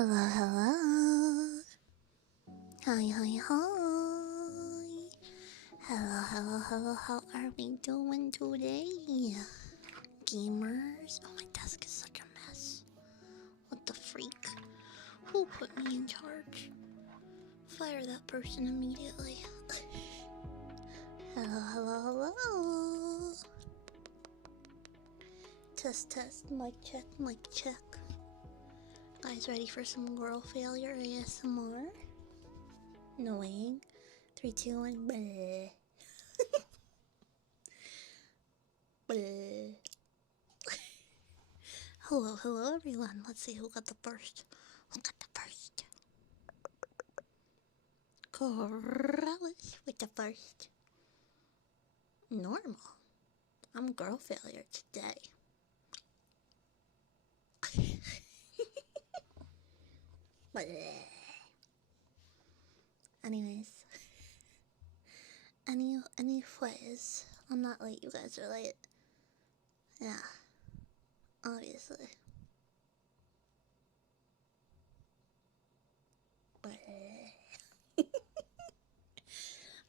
Hello, hello. Hi, hi, hi. Hello, hello, hello. How are we doing today? Gamers? Oh, my desk is such a mess. What the freak? Who put me in charge? Fire that person immediately. Hello, hello, hello. Test, test. Mic check, mic check. Guys, ready for some girl failure ASMR? Annoying. 3, 2, 1, bleh. Bleh. Hello, hello everyone. Let's see who got the first. Who got the first? Corrales with the first. Normal. I'm girl failure today. Bleh. Anyways. Anyways. I'm not late, you guys are late. Yeah. Obviously. But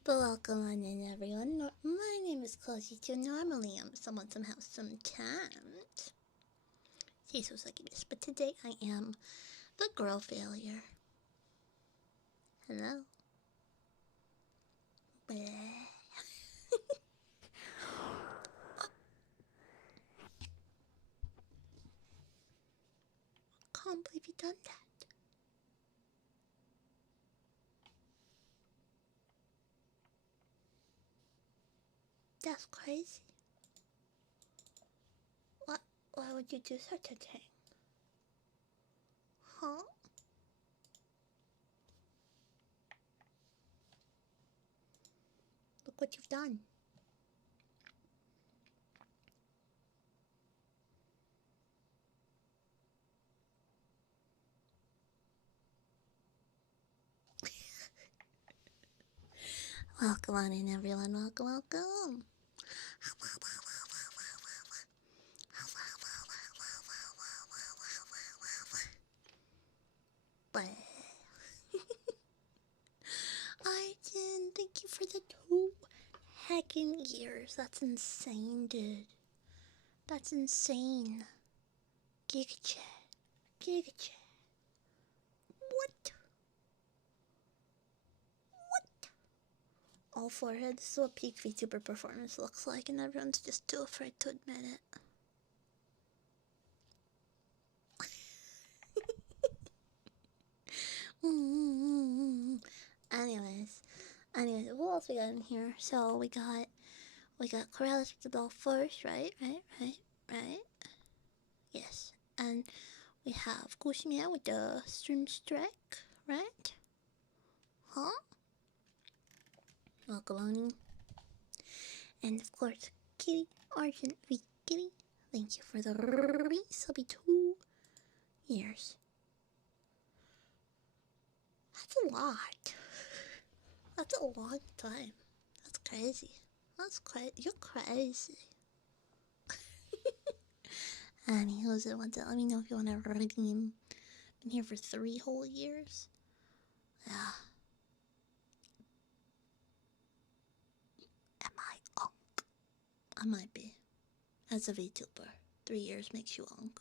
welcome on in, everyone. My name is Closey too. Normally I'm someone, somehow, sometimes. Jesus, like this. But today I am the girl failure. Hello. Bleh. Can't believe you done that. That's crazy. Why would you do such a thing? Huh? Look what you've done. Welcome on in, everyone. Welcome, welcome. But Arjun, thank you for the 2 hacking years. That's insane, dude. That's insane. Giga chat. Giga chat. What? All forehead. This is what peak VTuber performance looks like, and everyone's just too afraid to admit it. Anyways, what else we got in here? So we got Corellis with the bell first, right? Yes, and we have Kushmia with the stream strike, right? Huh? Welcome on. And of course, Kitty, Argent V Kitty. Thank you for the resubby 2 years. That's a lot. That's a long time. That's crazy. That's crazy. You're crazy. Anywho's it? What's it? Let me know if you want to redeem. Been here for 3 whole years. Yeah. Am I unk? I might be. As a VTuber, 3 years makes you unk.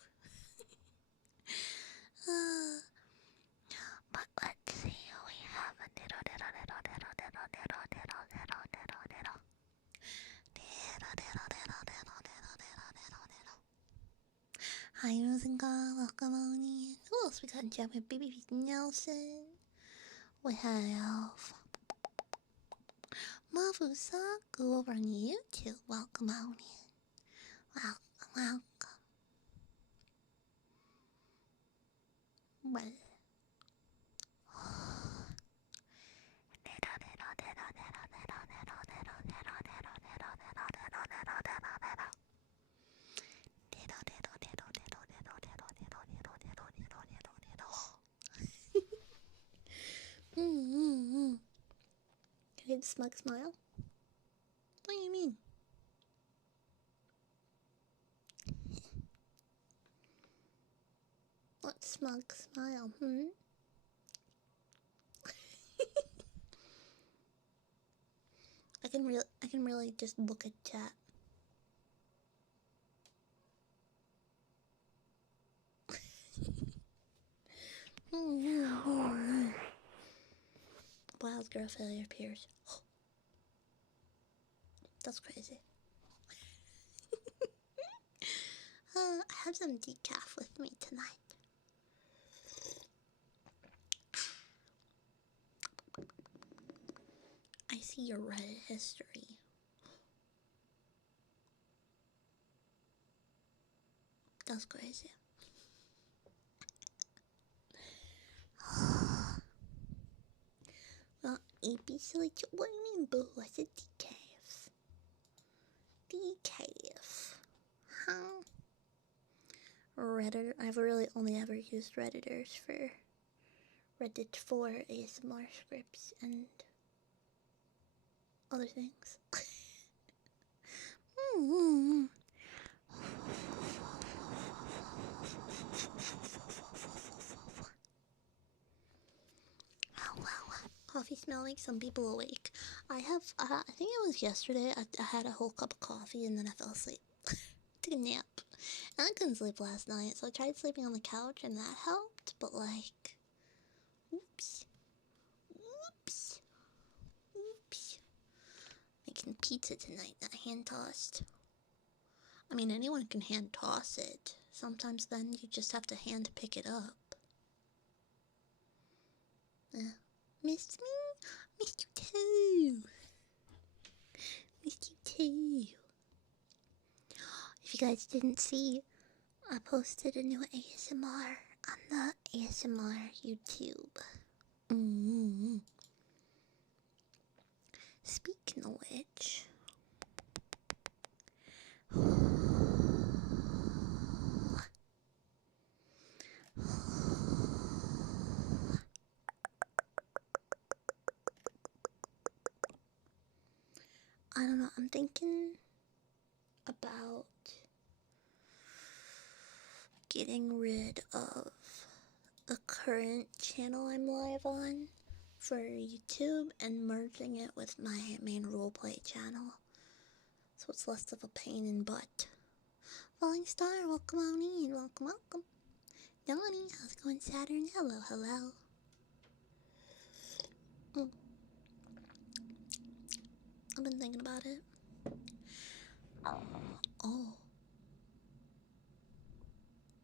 But let's see. We have a Hi, Rosenka. Welcome on in. Who else we got in chat? We have Baby Nelson. We have Mafusaku over on YouTube. Welcome on in. Welcome. Well. Can I get a smug smile? What do you mean? Let's smug smile, I can really just look at chat. Wild girl failure appears. That's crazy. I have some decaf with me tonight. I see your Reddit history. That's crazy. Well, AP silly. What do you mean, boo? I said decaf. Decaf. Huh? Reddit. I've really only ever used Redditors for Reddit for ASMR scripts and other things. Coffee smell makes some people awake. I think it was yesterday, I had a whole cup of coffee and then I fell asleep. Took a nap. And I couldn't sleep last night, so I tried sleeping on the couch and that helped, but like, oops. Making pizza tonight, not hand tossed. I mean, anyone can hand toss it. Sometimes then you just have to hand pick it up. Missed me? Missed you too. Missed you too. If you guys didn't see, I posted a new ASMR on the ASMR YouTube. Speaking of which, I don't know, I'm thinking about getting rid of the current channel I'm live on for YouTube and merging it with my main roleplay channel, so it's less of a pain in the butt. Falling Star, welcome on in, welcome. Donnie, how's it going, Saturn? Hello. I've been thinking about it. Oh.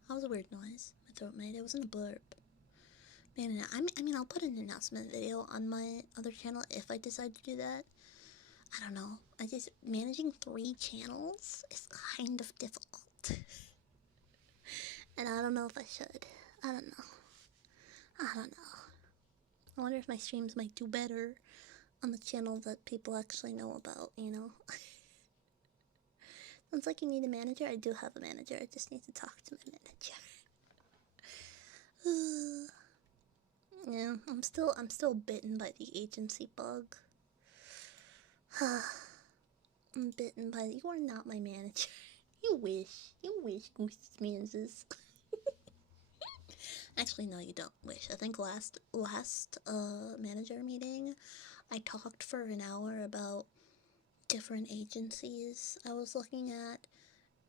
That was a weird noise my throat made. It wasn't a burp. Man, I mean, I'll put an announcement video on my other channel if I decide to do that. I don't know. Managing 3 channels is kind of difficult. And I don't know if I should. I don't know. I wonder if my streams might do better on the channel that people actually know about, you know? Sounds like you need a manager. I do have a manager. I just need to talk to my manager. Yeah, I'm still bitten by the agency bug. I'm bitten by you are not my manager. You wish, Goose Manses. Actually, no, you don't wish. I think last manager meeting, I talked for an hour about different agencies I was looking at,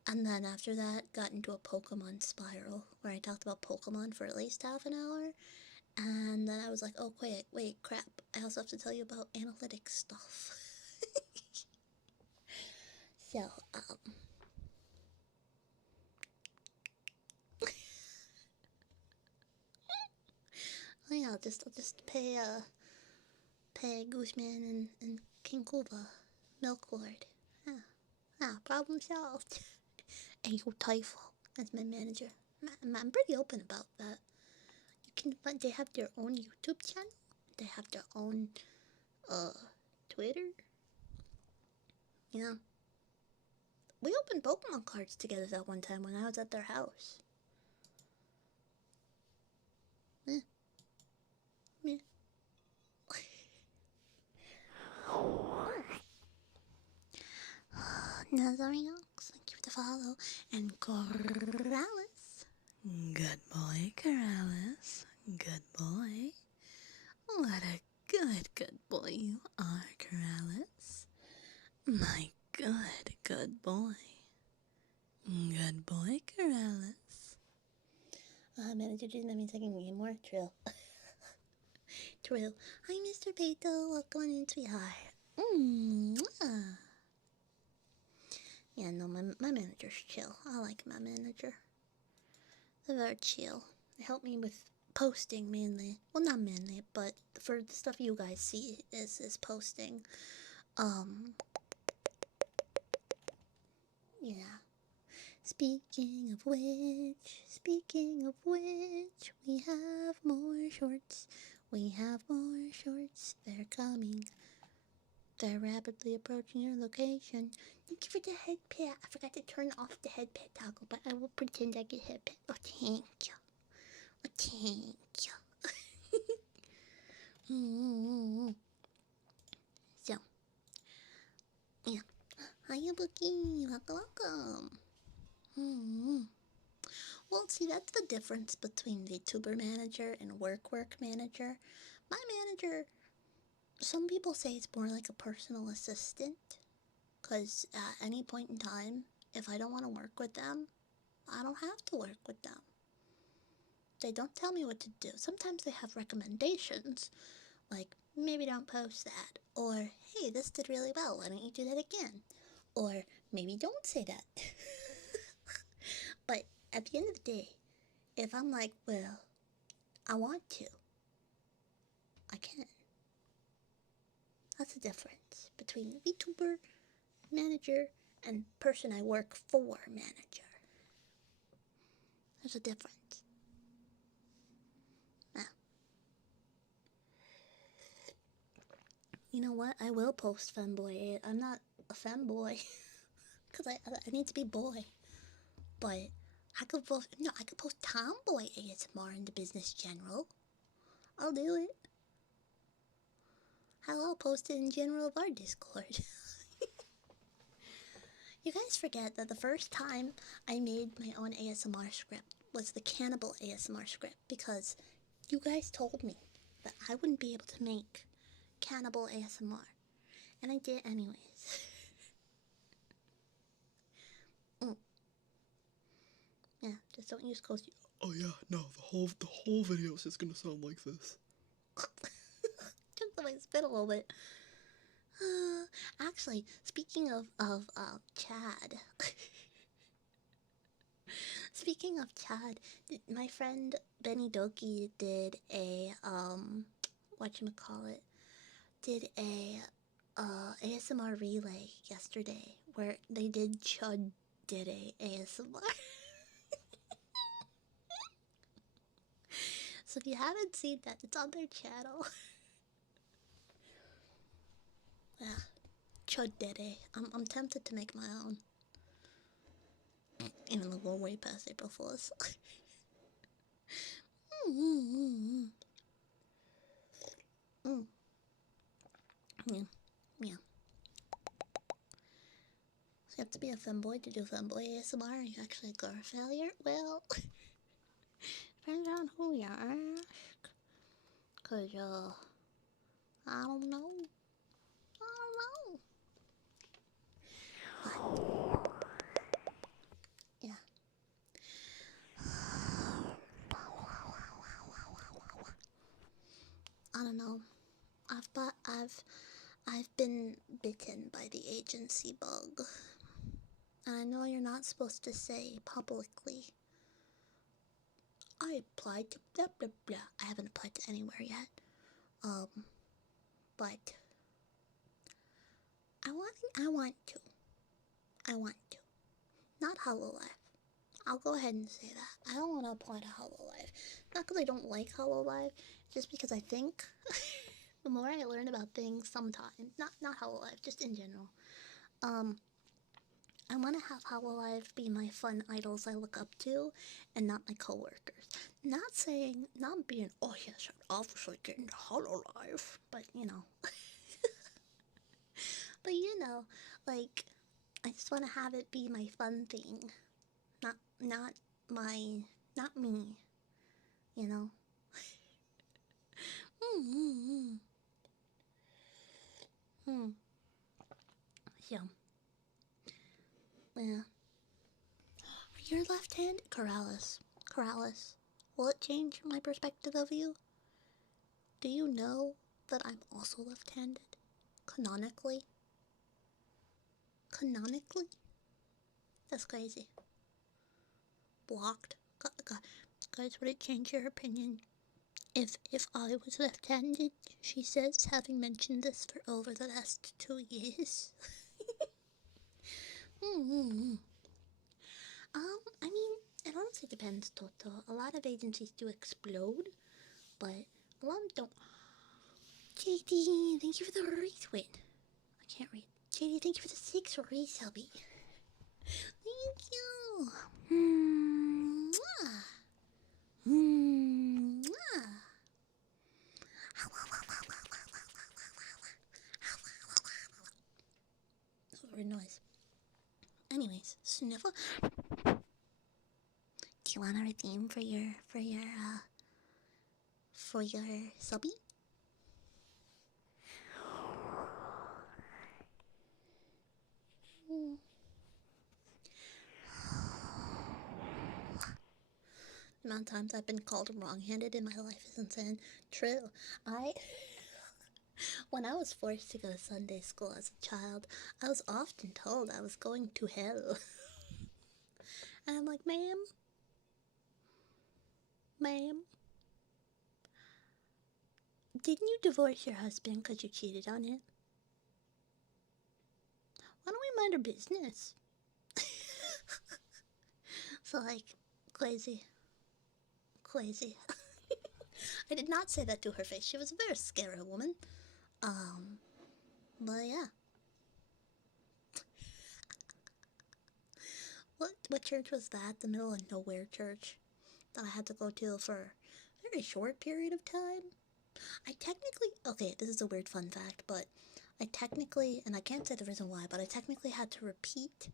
and then after that got into a Pokemon spiral where I talked about Pokemon for at least half an hour, and then I was like, oh wait, crap, I also have to tell you about analytics stuff. So, oh yeah, I'll just pay Gooseman and King Koopa, Milk Lord. Problem solved. And you Typhel as my manager. I'm pretty open about that. You can find, they have their own YouTube channel. They have their own Twitter. You know, we opened Pokemon cards together that one time when I was at their house. Yeah. Nazarianx, thank you for the follow. And Corrales, Good boy, Corrales. Good boy. What a good boy you are, Corrales. My good boy. Good boy, Corrales. Manager, that means I can get more. Trill. Trill. Hi, Mr. Beto. Welcome on in, sweetheart. Yeah, no, my manager's chill. I like my manager. They're very chill. They help me with posting mainly. Well, not mainly, but for the stuff you guys see is posting. Yeah. Speaking of which, we have more shorts. They're coming. They're rapidly approaching your location. Thank you for the head pat. I forgot to turn off the head pat toggle, but I will pretend I get head pat. Oh, thank you. Oh, thank you. So, yeah. Hiya, Bookie. Welcome. Well, see, that's the difference between VTuber manager and work manager. My manager, some people say it's more like a personal assistant, because at any point in time, if I don't want to work with them, I don't have to work with them. They don't tell me what to do. Sometimes they have recommendations, like, maybe don't post that, or, hey, this did really well, why don't you do that again? Or, maybe don't say that. But at the end of the day, if I'm like, well, I want to, I can. That's the difference between VTuber manager and person I work for manager. There's a difference. Now, you know what? I will post femboy. I'm not a femboy because I need to be boy. But I could post tomboy ASMR in the business general. I'll do it. Hell, I'll post it in general of our Discord. You guys forget that the first time I made my own ASMR script was the cannibal ASMR script because you guys told me that I wouldn't be able to make cannibal ASMR. And I did anyways. Yeah, just don't use cozy. Oh yeah, no, the whole video is just gonna sound like this. Just the way I spit a little bit. Actually, speaking of Chad. Speaking of Chad, my friend Benny Doki did a whatchamacallit, did a ASMR relay yesterday where they did Chud did a ASMR. So if you haven't seen that, it's on their channel. Yeah, Chud did a. I'm tempted to make my own. Even though we're way past April Fools. Yeah, yeah. So you have to be a femboy to do femboy ASMR. Are you actually a girl failure? Well, depends on who you ask. Cause, I don't know. Yeah. I don't know. I've been bitten by the agency bug. And I know you're not supposed to say publicly, I applied to blah blah blah. I haven't applied to anywhere yet. But I want to. I want to. Not Hololive. I'll go ahead and say that. I don't want to apply to Hololive. Not because I don't like Hololive, just because I think the more I learn about things sometimes, not Hololive, just in general, I want to have Hololive be my fun idols I look up to, and not my coworkers. Not being, oh yes, I'm obviously getting to Hololive, but you know. But you know, like, I just want to have it be my fun thing, not my not me. You know? Mm-hmm. Hmm. So, yeah. You're left-handed, Corrales. Corrales. Will it change my perspective of you? Do you know that I'm also left-handed? Canonically? Canonically? That's crazy. Blocked. Guys, would it change your opinion if I was left-handed? She says, having mentioned this for over the last 2 years. mm-hmm. I mean, it honestly depends, Toto. A lot of agencies do explode, but a lot of them don't. JD, thank you for the retweet. I can't read. JD, thank you for the 6 resubby. Thank you. Mwah. Mwah. Weird noise. Anyways, sniffle. Do you want to redeem for your subby? The amount of times I've been called wrong-handed in my life is insane. True. When I was forced to go to Sunday school as a child, I was often told I was going to hell. And I'm like, ma'am, didn't you divorce your husband because you cheated on him? Why don't we mind our business? So, like, crazy. I did not say that to her face. She was a very scary woman. But yeah. What church was that? The middle of nowhere church that I had to go to for a very short period of time. Okay, this is a weird fun fact, but I technically, and I can't say the reason why, but I technically had to repeat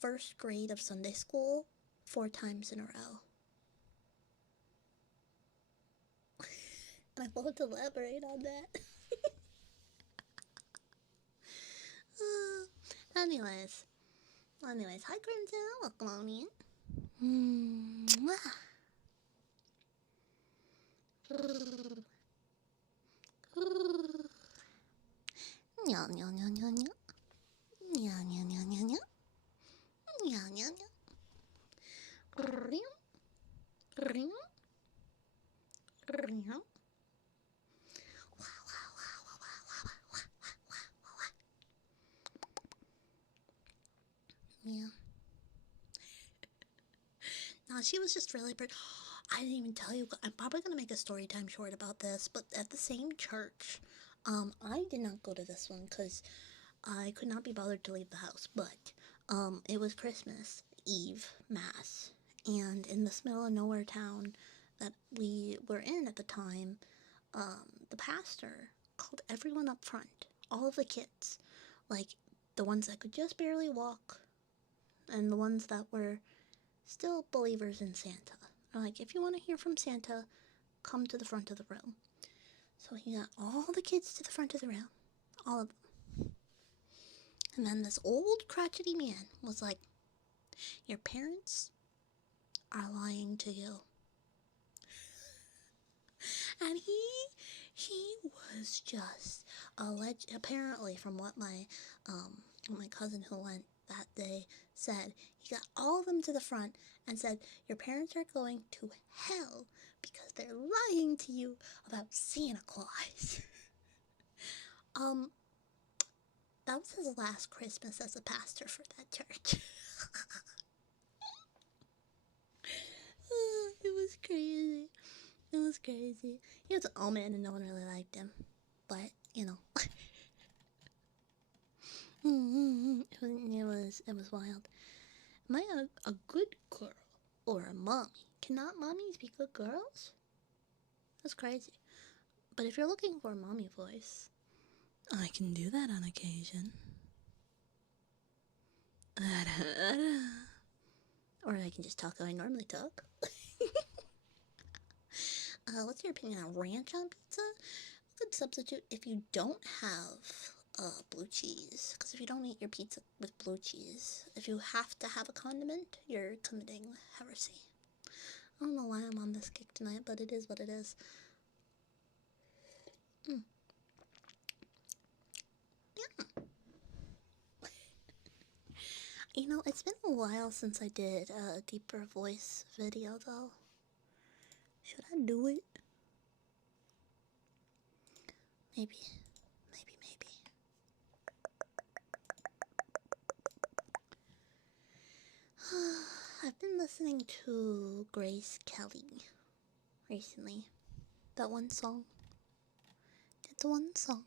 first grade of Sunday school 4 times in a row. And I won't elaborate on that. Anyways, hi Crimson, welcome on in. Nya nya nya nya nya. Nya nya nya nya nya. Nya nya nya. Ring. Ring. Ring. Yeah. No, she was just really pretty. I didn't even tell you. I'm probably gonna make a story time short about this, but at the same church, I did not go to this one because I could not be bothered to leave the house. But it was Christmas Eve Mass, and in this middle of nowhere town that we were in at the time, the pastor called everyone up front, all of the kids, like the ones that could just barely walk, and the ones that were still believers in Santa. Like, if you want to hear from Santa, come to the front of the room. So he got all the kids to the front of the room. All of them. And then this old crotchety man was like, your parents are lying to you. And he was just apparently from what my cousin who went that day said, he got all of them to the front and said, your parents are going to hell because they're lying to you about Santa Claus. That was his last Christmas as a pastor for that church. It was crazy. It was crazy. He was an old man and no one really liked him. But, you know. It was wild. Am I a good girl or a mommy? Cannot mommies be good girls? That's crazy. But if you're looking for a mommy voice, I can do that on occasion. Or I can just talk how I normally talk. What's your opinion on ranch on pizza? A good substitute if you don't have blue cheese. Because if you don't eat your pizza with blue cheese, if you have to have a condiment, you're committing heresy. I don't know why I'm on this kick tonight, but it is what it is. Yeah. You know, it's been a while since I did a deeper voice video, though. Should I do it? Maybe. I've been listening to Grace Kelly recently. That one song. That one song.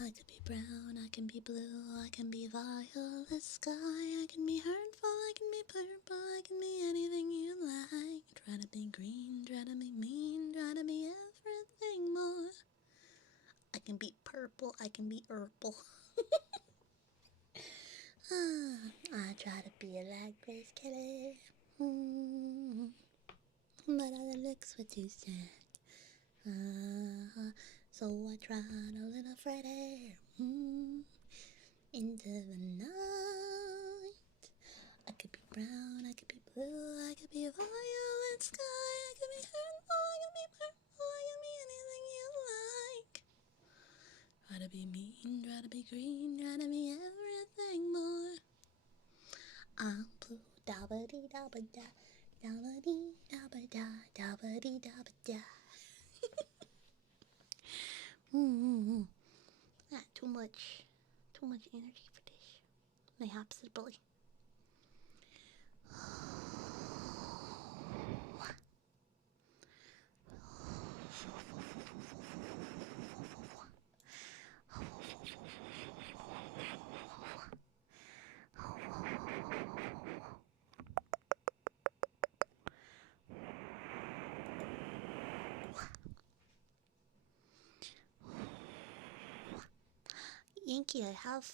I could be brown, I can be blue, I can be violet sky, I can be hurtful, I can be purple, I can be anything you like. Try to be green, try to be mean, try to be everything more. I can be purple, I can be herbal. I try to be like Grace Kelly, but other looks were too sad. So I tried a little Friday into the night. I could be brown, I could be blue, I could be a violet sky, I could be purple, I could be purple, I could be anything you like. Try to be mean, try to be green, try to be everything more. I'm blue, dabba-dee dabba-da, dabba-dee dabba-da, dabba-dee dabba-da. Too much energy for this. Mayhaps it's bully. Yankee, I have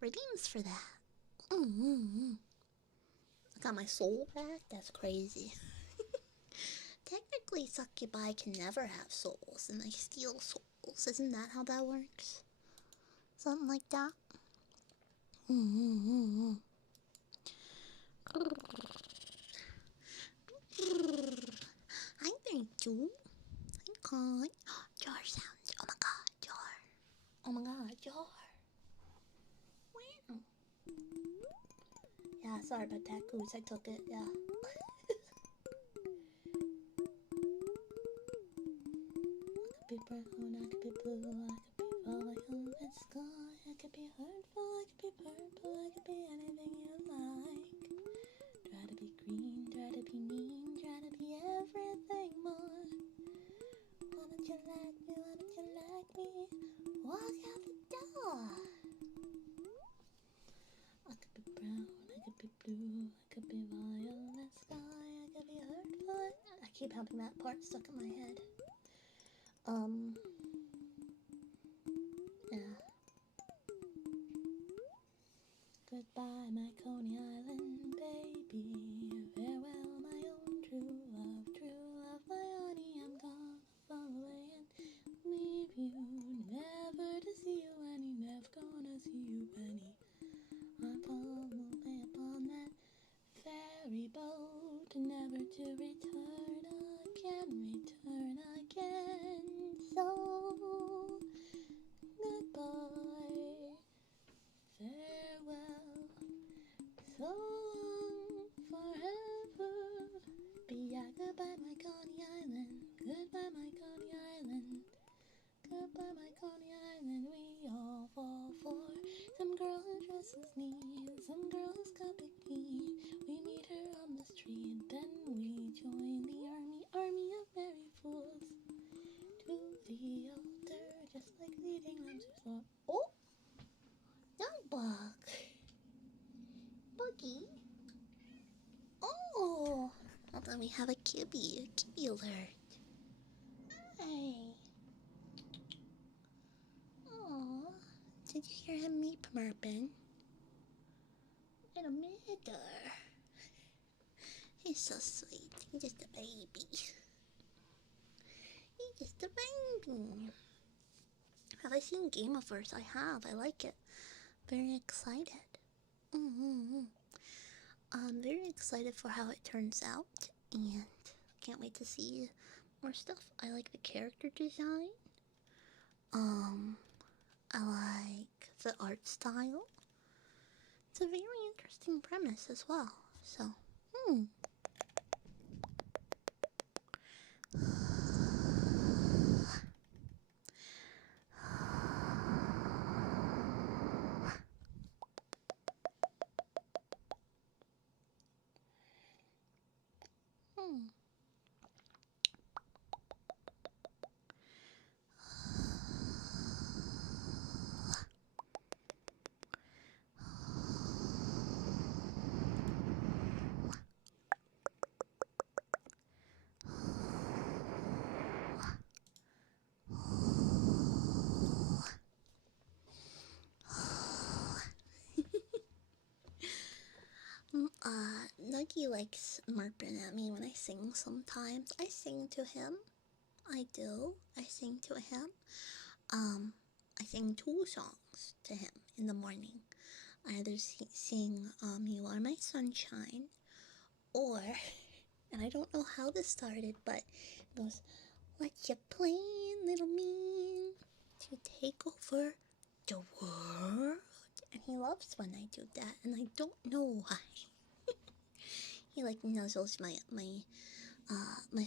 redeems for that. I got my soul back? That's crazy. Technically, succubi can never have souls, and they steal souls. Isn't that how that works? Something like that? Hi there, Joe. Hi, God. Jar sounds. Oh my god, Jar. Oh my god, Jar. Wow. Yeah, sorry about that, Goose. I took it, yeah. I could be brown, I could be blue, I could be violet sky, I could be hurtful, I could be purple, I could be anything you like. Try to be green, try to be mean, try to be everything more. Why don't you like me, why don't you like me? Walk out the door. I could be brown, I could be blue, I could be violet sky, I could be hurtful. I keep having that part stuck in my head. Yeah. Goodbye, my Coney Island baby. Farewell, my own true love, my honey. I'm gonna fall away and leave you, never to see you any, never gonna see you any. I fall away upon that ferry boat, never to return again. So goodbye, farewell, so long, forever. Goodbye, my Coney Island. Goodbye, my Coney Island. Goodbye, my Coney Island. We all fall for some girl who dresses neat, some girl who's got bikini. We meet her on the street, then we join the army of merry fools. To the altar, just like leading lambs or so. Oh, young buck, Boogie. Oh, well then we have a Kibby alert. Hi. Oh, Did you hear him meep murping? Little Midder. He's so sweet. He's just a baby. He's just a baby. Have I seen Gameoverse? I have. I like it. Very excited. I'm very excited for how it turns out, and can't wait to see more stuff. I like the character design. I like the art style. It's a very interesting premise as well. So, Nuggy likes murping at me when I sing sometimes. I sing to him. I do. I sing to him. I sing 2 songs to him in the morning. I either sing You Are My Sunshine, or, and I don't know how this started, but it goes, what you playing, little mean, to take over the world? And he loves when I do that, and I don't know why. He like nuzzles my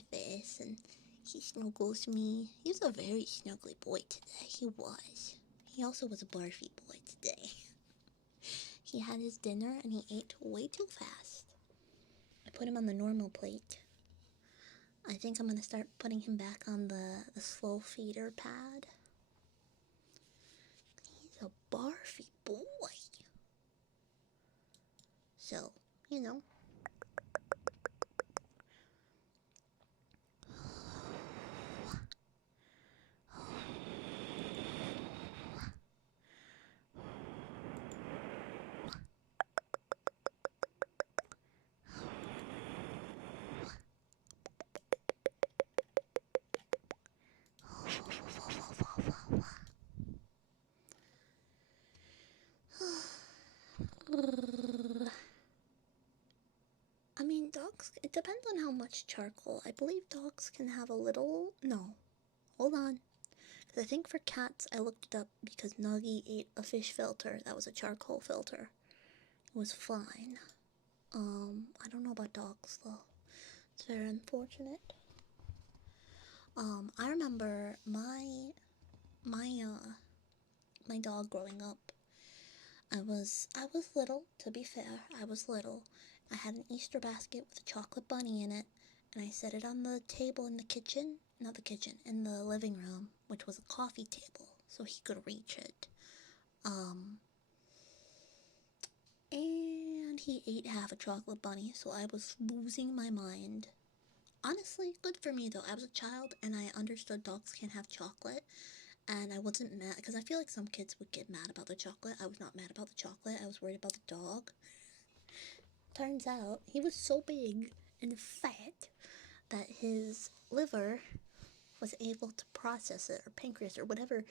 face, and he snuggles me. He's a very snuggly boy today. He was. He also was a barfy boy today. He had his dinner and he ate way too fast. I put him on the normal plate. I think I'm gonna start putting him back on the slow feeder pad. He's a barfy boy. So, you know. I mean, dogs, it depends on how much charcoal. I believe dogs can have a little, no, hold on. Because I think for cats, I looked it up because Nuggy ate a fish filter that was a charcoal filter. It was fine. I don't know about dogs though. It's very unfortunate. I remember my dog growing up. I was little, to be fair. I was little. I had an Easter basket with a chocolate bunny in it, and I set it on the table in the kitchen, not the kitchen, in the living room, which was a coffee table, so he could reach it. And he ate half a chocolate bunny, so I was losing my mind. Honestly, good for me though. I was a child and I understood dogs can't have chocolate, and I wasn't mad because I feel like some kids would get mad about the chocolate. I was not mad about the chocolate. I was worried about the dog. Turns out he was so big and fat that his liver was able to process it, or pancreas, or whatever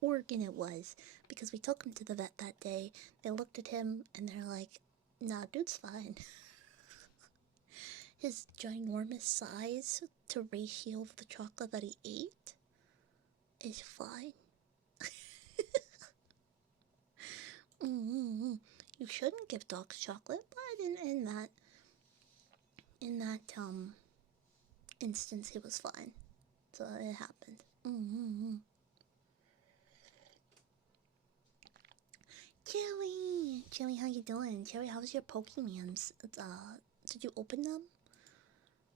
organ it was, because we took him to the vet that day. They looked at him and they're like, nah, dude's fine. His ginormous size to ratio of the chocolate that he ate is fine. You shouldn't give dogs chocolate, but in that instance, he was fine. So it happened. Cherry, how you doing? Cherry, how's your Pokemons? Did you open them?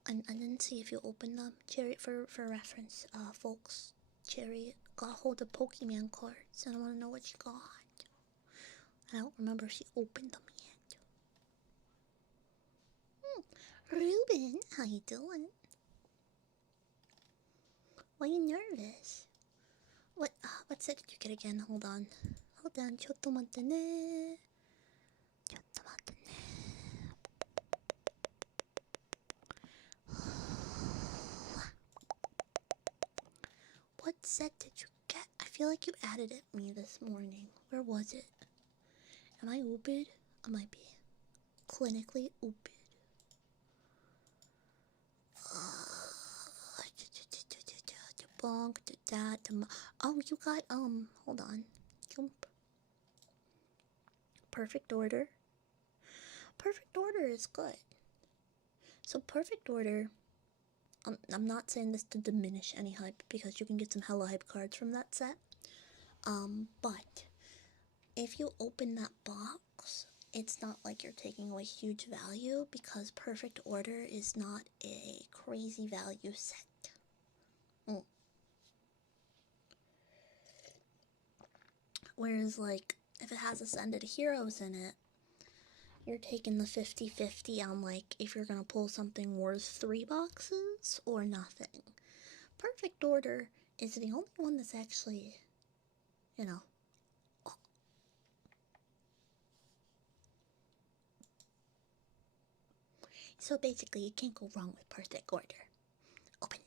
I didn't see if you opened them. Cherry, for reference, folks, Cherry got hold of Pokemon cards, and I want to know what she got. I don't remember if she opened them yet. Ruben, how you doing? Why are you nervous? What set did you get again? Hold on. Hold on, ちょっと待ってね。ちょっと待ってね。What set did you get? I feel like you added it me this morning. Where was it? Am I stupid? I might be. Clinically stupid. Oh, you got, hold on. Jump. Perfect order. Perfect order is good. So perfect order, I'm not saying this to diminish any hype because you can get some hella hype cards from that set. But if you open that box, it's not like you're taking away huge value because perfect order is not a crazy value set. Whereas, like, if it has Ascended Heroes in it, you're taking the 50-50 on, like, if you're gonna pull something worth 3 boxes or nothing. Perfect Order is the only one that's actually, you know. Oh. So basically, you can't go wrong with Perfect Order. Open it.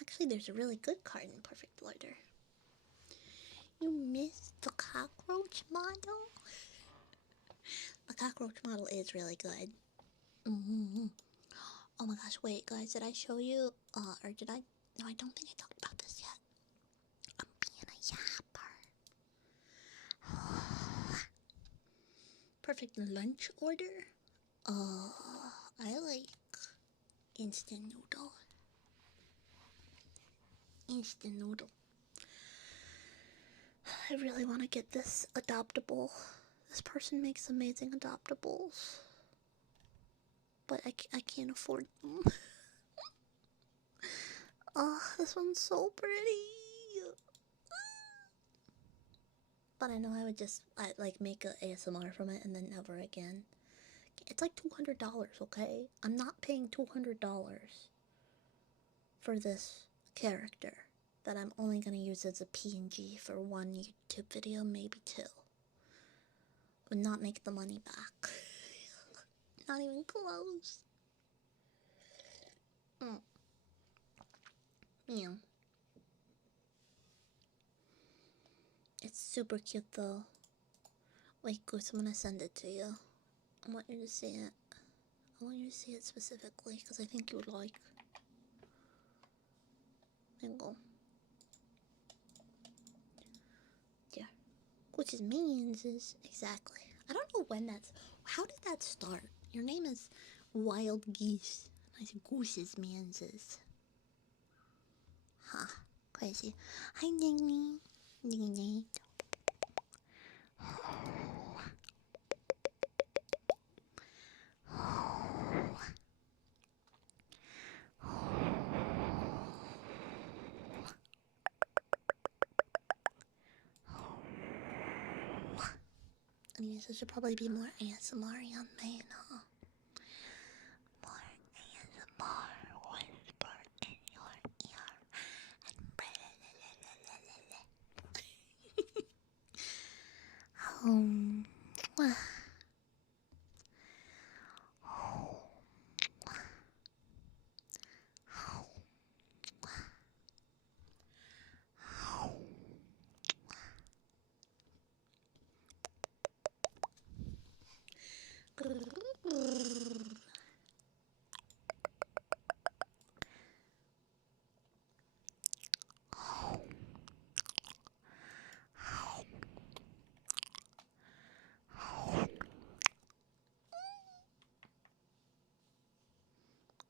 Actually, there's a really good card in Perfect Order. You missed the cockroach model? The cockroach model is really good. Oh my gosh, wait, guys, did I show you, or did I? No, I don't think I talked about this yet. I'm being a yapper. Perfect lunch order? I like instant noodle. Instant noodle. I really want to get this adoptable. This person makes amazing adoptables. But I can't afford them. Oh, this one's so pretty. But I know I would just like make a ASMR from it and then never again. It's like $200, okay? I'm not paying $200 for this character that I'm only gonna use as a PNG for one YouTube video, maybe 2. Would not make the money back. Not even close. Yeah. It's super cute though. Wait, Goose, I'm gonna send it to you. I want you to see it. I want you to see it specifically because I think you would like. There you go. Yeah. Which means is exactly. I don't know when that's. How did that start? Your name is Wild Geese. I said Goose's manses. Huh. Crazy. Hi, Dingy. Dingy. Anyways, there should probably be more ASMR on main, huh? More ASMR whisper in your ear. And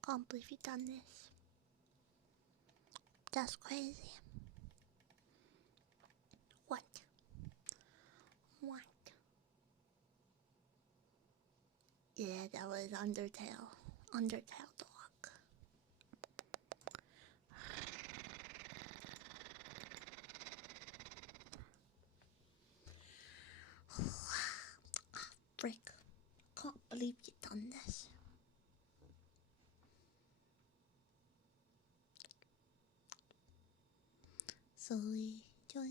can't believe you've done this. That's crazy. What? What? Yeah, that was Undertale. Undertale dog. Frick. Can't believe you've done this. slowly joining.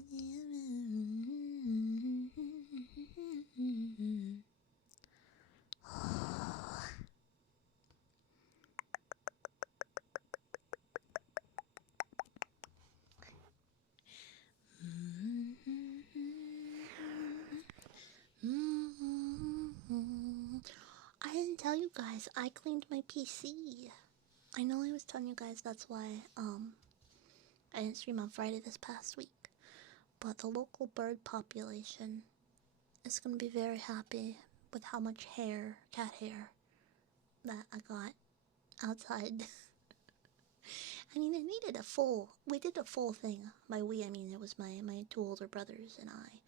I didn't tell you guys, I cleaned my PC. I know I was telling you guys that's why I didn't stream on Friday this past week. But the local bird population is gonna be very happy with how much hair, cat hair, that I got outside. I mean, we did a full thing. By we, I mean it was my two older brothers and I.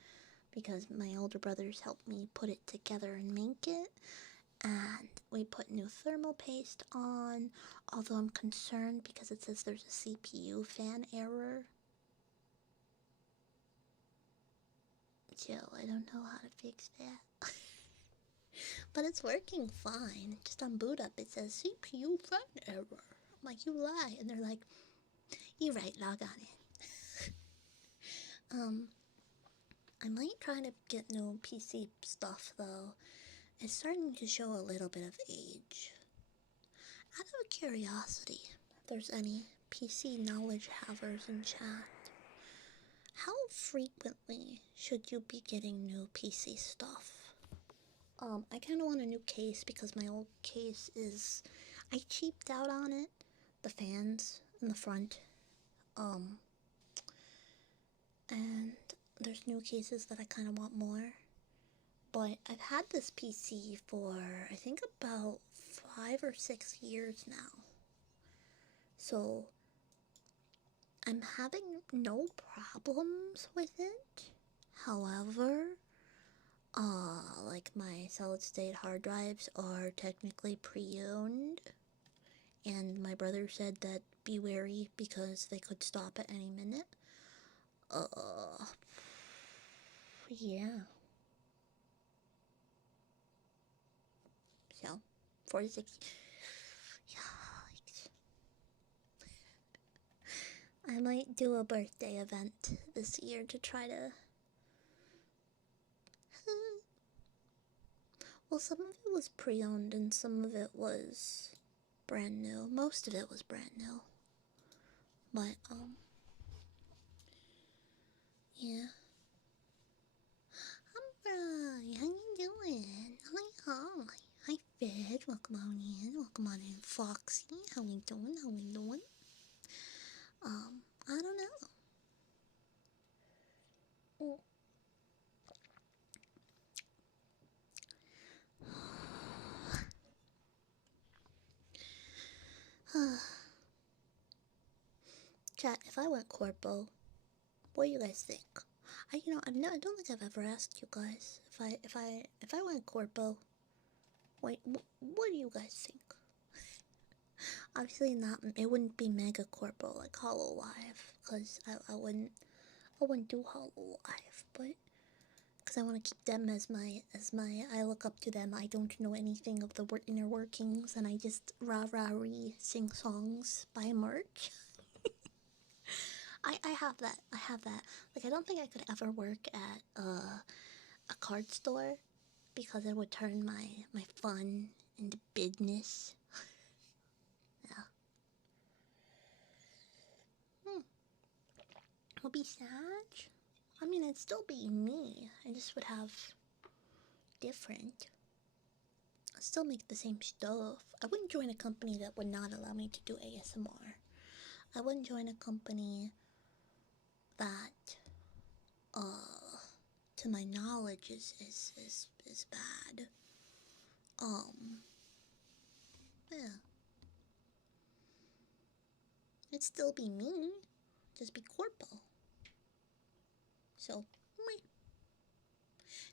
Because my older brothers helped me put it together and make it. And we put new thermal paste on, although I'm concerned because it says there's a CPU fan error. Jill, I don't know how to fix that. But it's working fine. Just on boot up it says CPU fan error. I'm like, you lie. And they're like, you're right, log on in. I might try to get new PC stuff though. It's starting to show a little bit of age. Out of curiosity, if there's any PC knowledge havers in chat, how frequently should you be getting new PC stuff? I kind of want a new case because my old case I cheaped out on it. The fans in the front. And there's new cases that I kind of want more. But I've had this PC for, I think, about 5 or 6 years now. So I'm having no problems with it. However, like my solid state hard drives are technically pre-owned. And my brother said that be wary because they could stop at any minute. Yeah. So, 46. Yikes. I might do a birthday event this year to try to... Well, some of it was pre-owned and some of it was brand new. Most of it was brand new. But, yeah. Alright, how you doing? Hi. Hi, Fed. Welcome on in. Welcome on in, Foxy. How we doing? How we doing? I don't know. Chat, if I went corpo, what do you guys think? I don't think I've ever asked you guys if I went corpo. Wait, what do you guys think? Obviously not. It wouldn't be mega corpo like Hololive, cause I wouldn't do Hololive, but because I want to keep them as my I look up to them. I don't know anything of the inner workings, and I just rah-rah-ree sing songs, buy merch. I have that. Like, I don't think I could ever work at a card store because it would turn my fun into business. Yeah. Would be sad. I mean, it'd still be me. I just would have different. I'd still make the same stuff. I wouldn't join a company that would not allow me to do ASMR. I wouldn't join a company that, to my knowledge, is bad. Yeah. It'd still be me, just be corpo. So,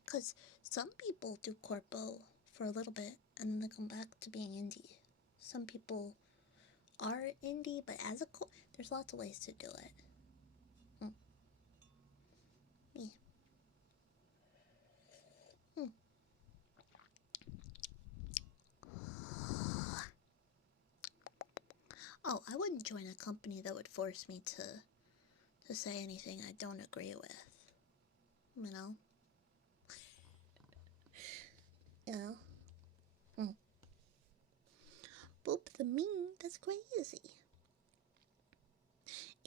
because some people do corpo for a little bit and then they come back to being indie. Some people are indie, but as a there's lots of ways to do it. Yeah. Oh, I wouldn't join a company that would force me to to say anything I don't agree with. You know? You know? Boop the meme, that's crazy.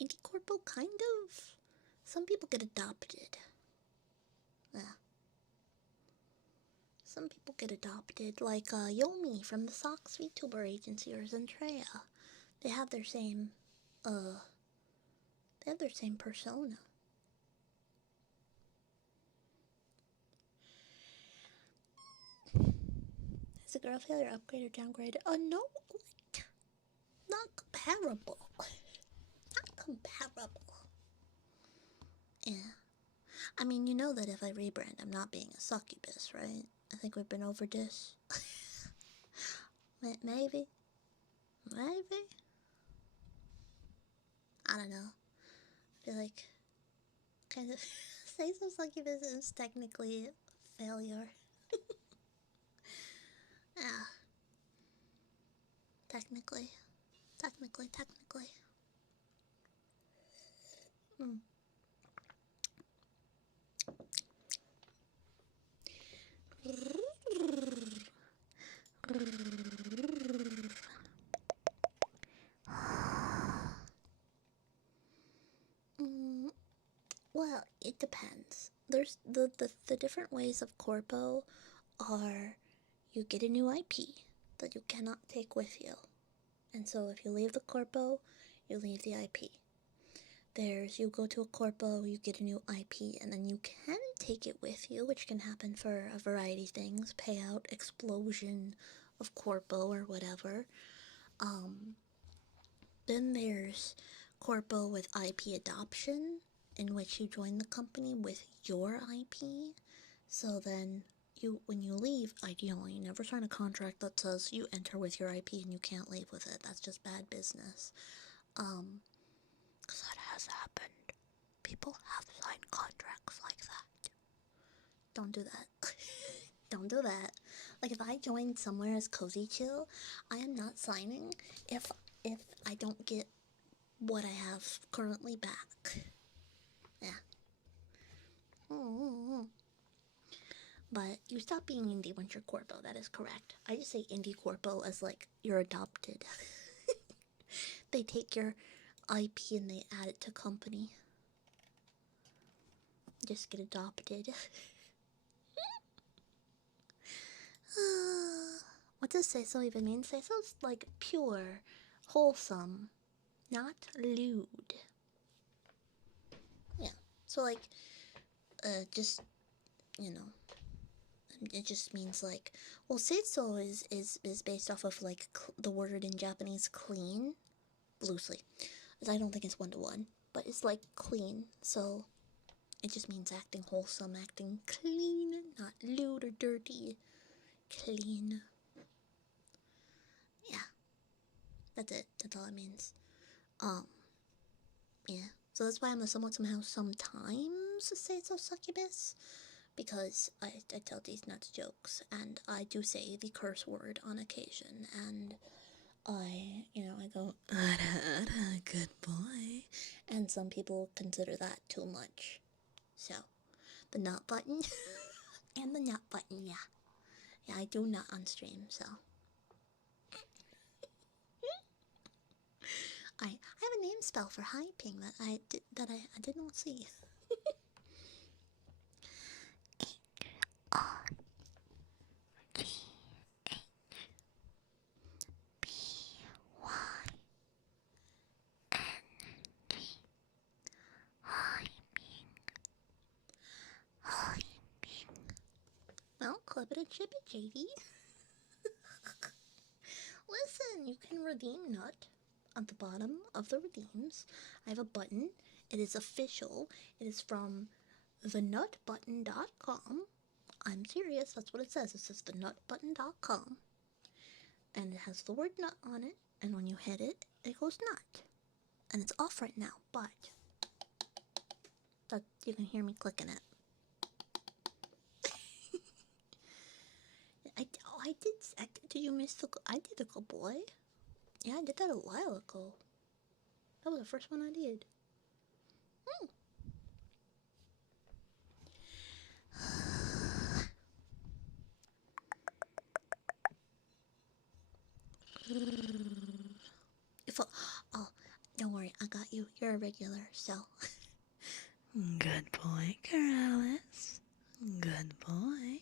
Anti-corpo, kind of. Some people get adopted. Yeah. Some people get adopted, like Yomi from the Socks VTuber agency, or Zentrea. They have their same, persona. Is the girl failure upgrade or downgrade? Oh no, not comparable. Not comparable. Yeah. I mean, you know that if I rebrand, I'm not being a succubus, right? I think we've been over this. Maybe. Maybe. I don't know. I feel like kind of say some succubus is technically a failure. Yeah. Technically. Technically. Hmm. Well, it depends. There's the different ways of corpo are you get a new IP that you cannot take with you. And so if you leave the corpo, you leave the IP. There's you go to a corpo, you get a new IP, and then you can take it with you, which can happen for a variety of things, payout, explosion of corpo or whatever. Then there's corpo with IP adoption, in which you join the company with your IP. So then when you leave, ideally, you never sign a contract that says you enter with your IP and you can't leave with it. That's just bad business. Because that has happened. People have signed contracts like that. Don't do that. Don't do that. Like, if I join somewhere as Cozy Chill, I am not signing if I don't get what I have currently back. Yeah. But you stop being indie once you're corpo, that is correct. I just say indie corpo as like you're adopted. They take your IP and they add it to company. Just get adopted. What does say-so even mean? Say-so's like pure, wholesome, not lewd. Yeah. So like, just, you know, it just means like, well, say-so is based off of like the word in Japanese clean, loosely. I don't think it's 1-to-1, but it's like clean, so it just means acting wholesome, acting clean, not lewd or dirty. Clean. Yeah. That's it. That's all it means. Yeah. So that's why I'm somewhat somehow sometimes say it's a succubus. Because I tell these nuts jokes, and I do say the curse word on occasion, and I go, good boy. And some people consider that too much. So, the nut button, and the nut button, yeah. Yeah, I do nut on stream, so. I have a name spell for hyping that I did not see. Well, clip it and chip it, JD. Listen, you can redeem nut at the bottom of the redeems. I have a button. It is official. It is from thenutbutton.com. I'm serious, that's what it says. It says thenutbutton.com. And it has the word nut on it. And when you hit it, it goes nut. And it's off right now, but that you can hear me clicking it. Did you miss I did a good boy. Yeah, I did that a while ago. That was the first one I did. If oh, don't worry, I got you. You're a regular, so. Good boy, Corrales. Good boy.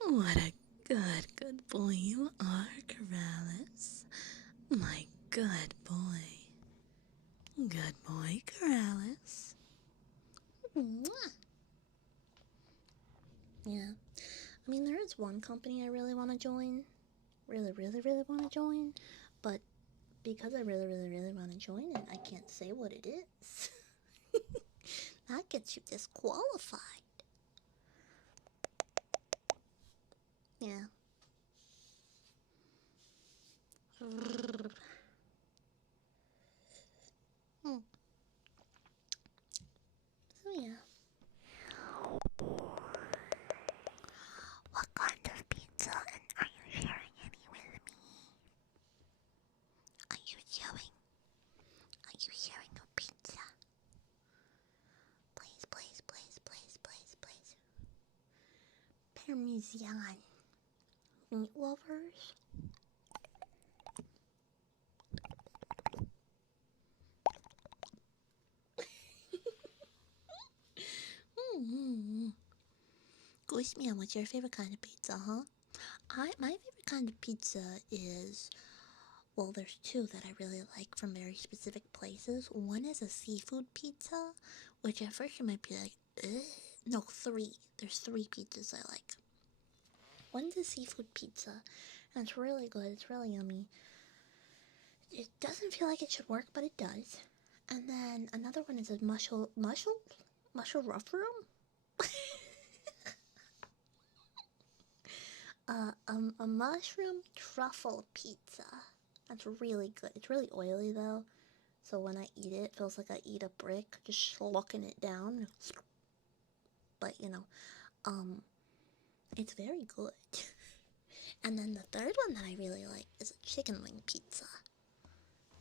What a good boy you are, Corrales. My good boy. Good boy, Corrales. Mwah. Yeah. I mean, there is one company I really want to join. Really want to join. But because I really want to join it, I can't say what it is. That gets you disqualified. Yeah. So yeah. What kind of pizza and are you sharing any with me? Are you sharing a pizza? Please. Parmesan. Meat lovers? Goose man, what's your favorite kind of pizza, huh? My favorite kind of pizza is, well, there's two that I really like from very specific places. One is a seafood pizza, which at first you might be like, ugh. No, three. There's three pizzas I like. One's a seafood pizza, and it's really good. It's really yummy. It doesn't feel like it should work, but it does. And then another one is a mushroom rough room. A mushroom truffle pizza. That's really good. It's really oily though, so when I eat it, it feels like I eat a brick, just schlucking it down. But it's very good. And then the third one that I really like is a chicken wing pizza,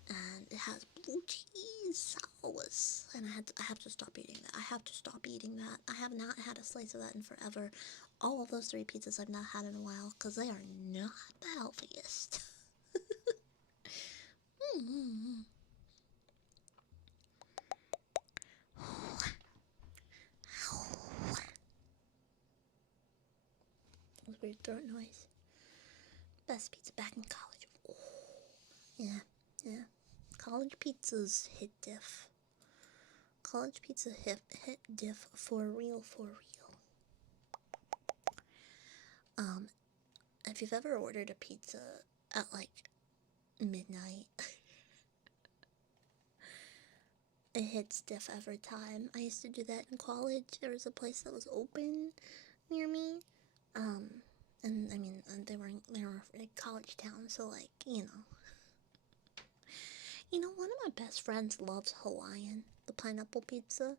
and it has blue cheese sauce. And I have to stop eating that. I have not had a slice of that in forever. All of those three pizzas I've not had in a while because they are not the healthiest. That was weird throat noise. Best pizza back in college. Oh, yeah. College pizzas hit diff. College pizza hit diff for real. If you've ever ordered a pizza at like midnight, it hits diff every time. I used to do that in college. There was a place that was open near me, and I mean they were in college town, so like one of my best friends loves Hawaiian, the pineapple pizza,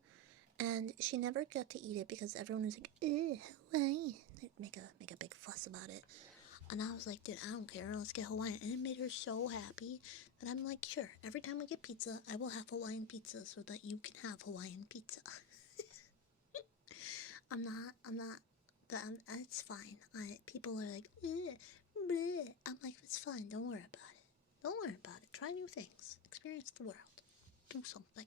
and she never got to eat it because everyone was like, "Ew, Hawaiian." They'd make a big fuss about it. And I was like, dude, I don't care, let's get Hawaiian. And it made her so happy that I'm like, sure, every time we get pizza, I will have Hawaiian pizza so that you can have Hawaiian pizza. I'm not, but it's fine. People are like, bleh. I'm like, it's fine, don't worry about it. Don't worry about it. Try new things. Experience the world. Do something.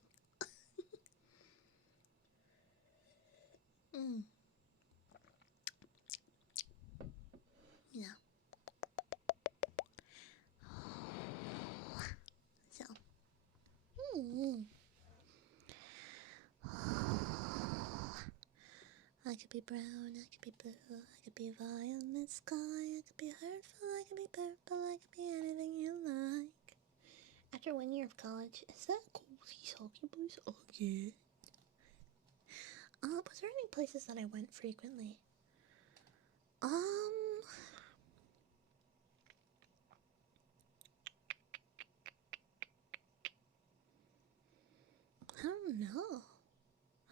Yeah. So. I could be brown, I could be blue, I could be violet sky, I could be hurtful, I could be purple, I could be anything you like. After 1 year of college, is that cool? He's hockey boys? Oh yeah. Was there any places that I went frequently? I don't know.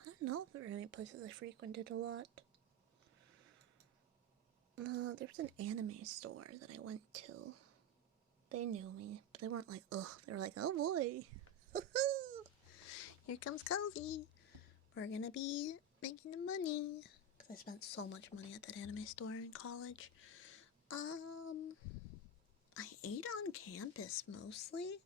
I don't know if there were any places I frequented a lot. There was an anime store that I went to. They knew me, but they weren't like, ugh. They were like, oh boy. Here comes Cozy. We're gonna be making the money. Because I spent so much money at that anime store in college. I ate on campus mostly.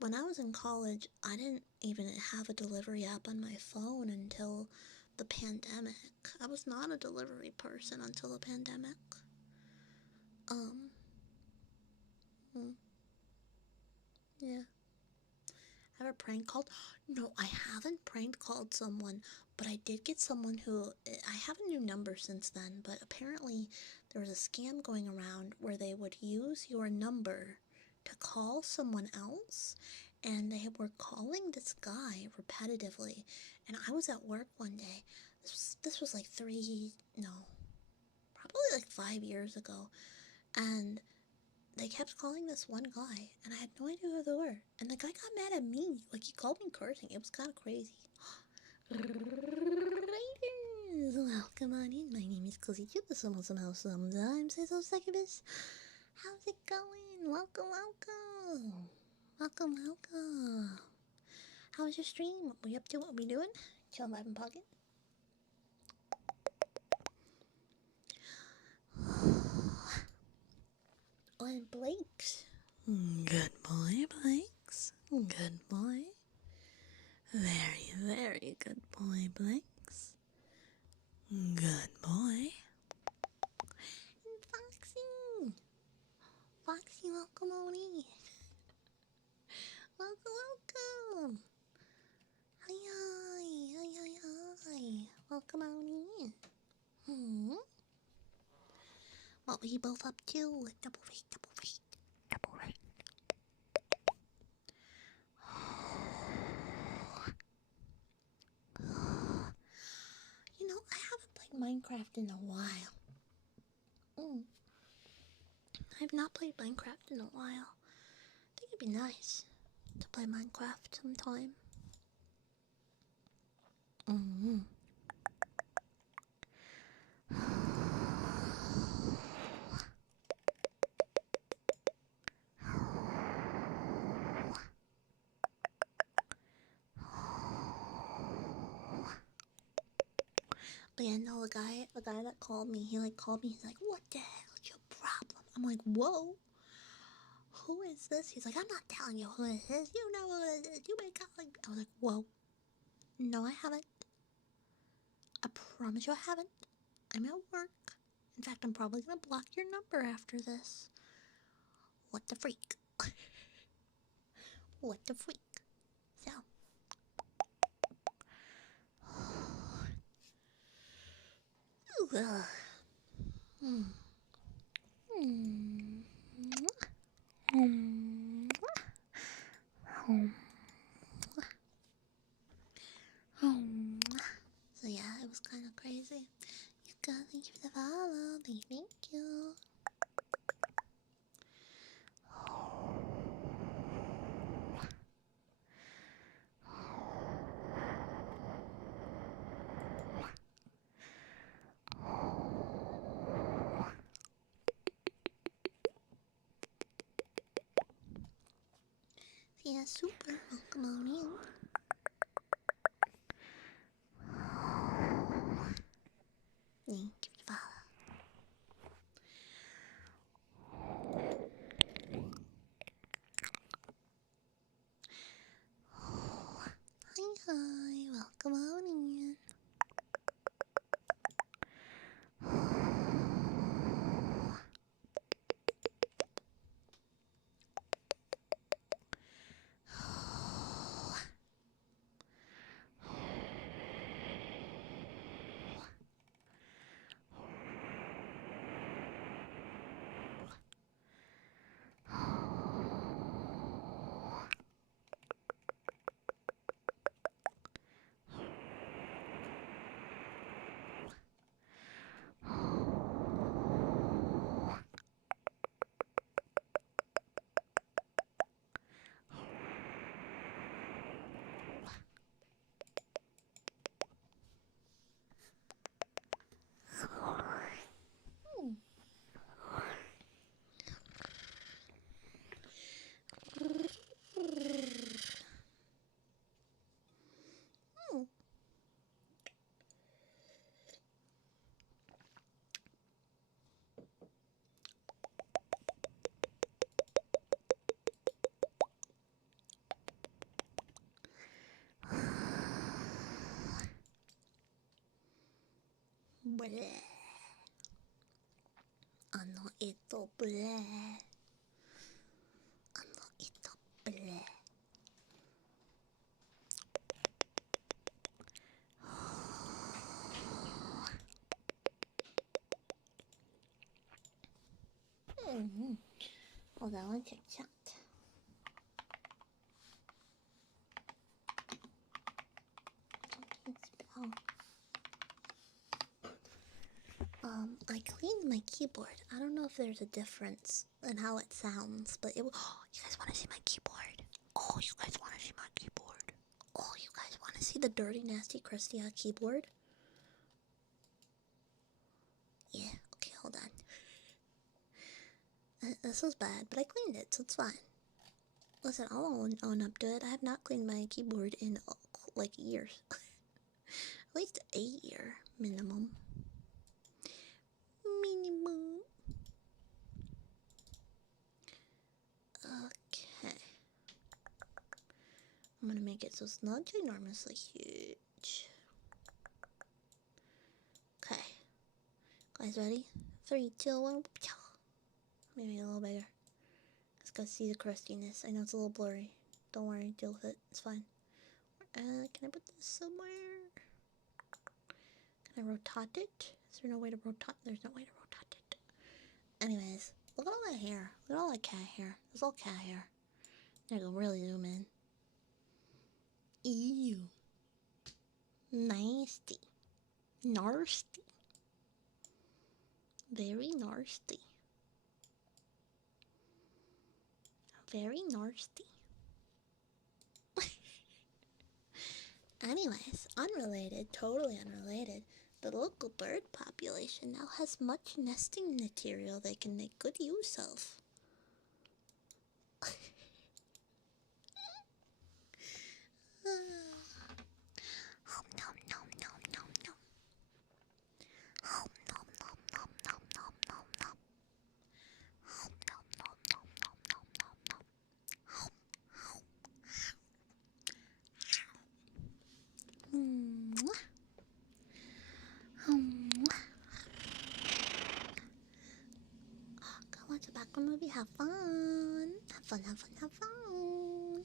When I was in college, I didn't even have a delivery app on my phone until the pandemic. I was not a delivery person until the pandemic. Yeah. Ever prank called? No, I haven't prank called someone, but I did get someone who, I have a new number since then, but apparently there was a scam going around where they would use your number to call someone else, and they were calling this guy repetitively, and I was at work one day. This was like probably like 5 years ago, and they kept calling this one guy, and I had no idea who they were. And the guy got mad at me. Like, he called me cursing. It was kind of crazy. Welcome on in. My name is Cozy Cute. Somehow, sometimes. Hey, so succubus. How's it going? Welcome, welcome. Welcome, welcome. How was your stream? What were you up to? What were we doing? Chill, vibe, and pocket. Oh, and Blake's. Good boy, Blanks. Good boy. Very, very good boy, Blanks. Good boy. And Foxy. Foxy, welcome on in. Welcome, welcome. Hi, hi, hi, hi, hi. Welcome on in. What were you both up to? Double rate, double rate, double rate. You know, I haven't played Minecraft in a while. I've not played Minecraft in a while. I think it'd be nice to play Minecraft sometime. But yeah, no, the guy that called me, he called me, he's like, what the hell's your problem? I'm like, whoa, who is this? He's like, I'm not telling you who it is, you know who it is, you may call it. I was like, whoa, no I haven't. I promise you I haven't. I'm at work. In fact, I'm probably gonna block your number after this. What the freak? What the freak? So. So yeah, it was kind of crazy. You guys, thank you for the follow. Thank you. Yeah, super. Welcome on in. Thank you for the follow. Hi, hi. Welcome on in. Bleh. Ano ito, bleh. Ano ito, bleh. Oh, that one checked out. I cleaned my keyboard. I don't know if there's a difference in how it sounds, but it will. Oh, you guys want to see my keyboard? Oh, you guys want to see my keyboard? Oh, you guys want to see the dirty, nasty, crusty keyboard? Yeah, okay, hold on. This was bad, but I cleaned it, so it's fine. Listen, I'll own up to it. I have not cleaned my keyboard in like years. At least a year minimum. Minimum. Okay. I'm gonna make it so it's not ginormously huge. Okay. Guys, ready? 3, 2, 1. Maybe a little bigger. Let's go see the crustiness. I know it's a little blurry. Don't worry, deal with it. It's fine. Can I put this somewhere? Can I rotate it? Is there no way to rotate? There's no way to rotate it. Anyways, look at all that hair. Look at all that cat hair. It's all cat hair. I can really zoom in. Ew. Nasty. Nasty. Very nasty. Very nasty. Anyways, unrelated, totally unrelated, the local bird population now has much nesting material they can make good use of. Go watch a background movie, have fun. Have fun, have fun, have fun.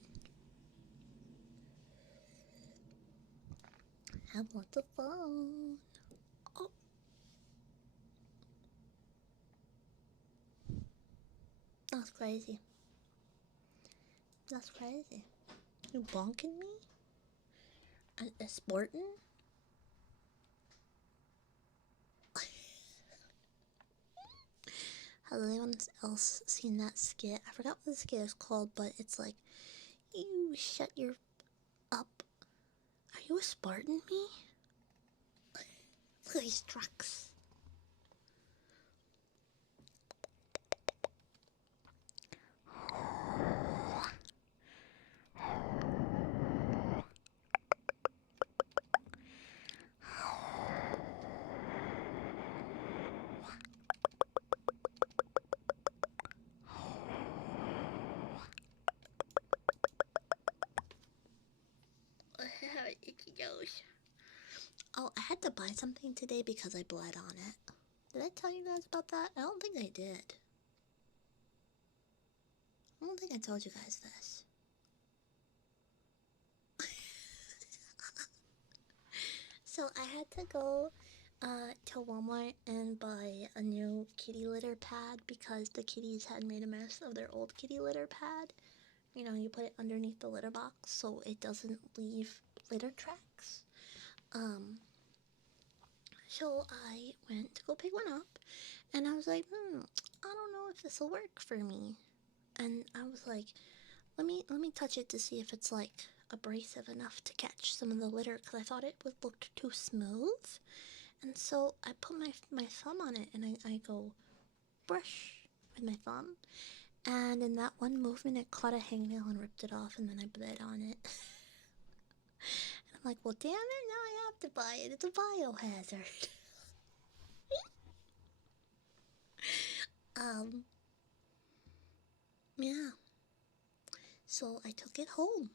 Have lots of fun. Oh. That's crazy. That's crazy. You bonking me? A sportin'? Has anyone else seen that skit? I forgot what the skit is called, but it's like, you shut your up. Are you a Spartan, me? Look at these trucks. I have an itchy nose. Oh, I had to buy something today because I bled on it. Did I tell you guys about that? I don't think I did. I don't think I told you guys this. So I had to go to Walmart and buy a new kitty litter pad because the kitties had made a mess of their old kitty litter pad. You know, you put it underneath the litter box so it doesn't leave litter tracks. So I went to go pick one up, and I was like, I don't know if this will work for me. And I was like, let me touch it to see if it's like abrasive enough to catch some of the litter, because I thought it would look too smooth. And so I put my thumb on it, and I go brush with my thumb, and in that one movement it caught a hangnail and ripped it off, and then I bled on it. And I'm like, well, damn it, now I have to buy it. It's a biohazard. Yeah. So I took it home.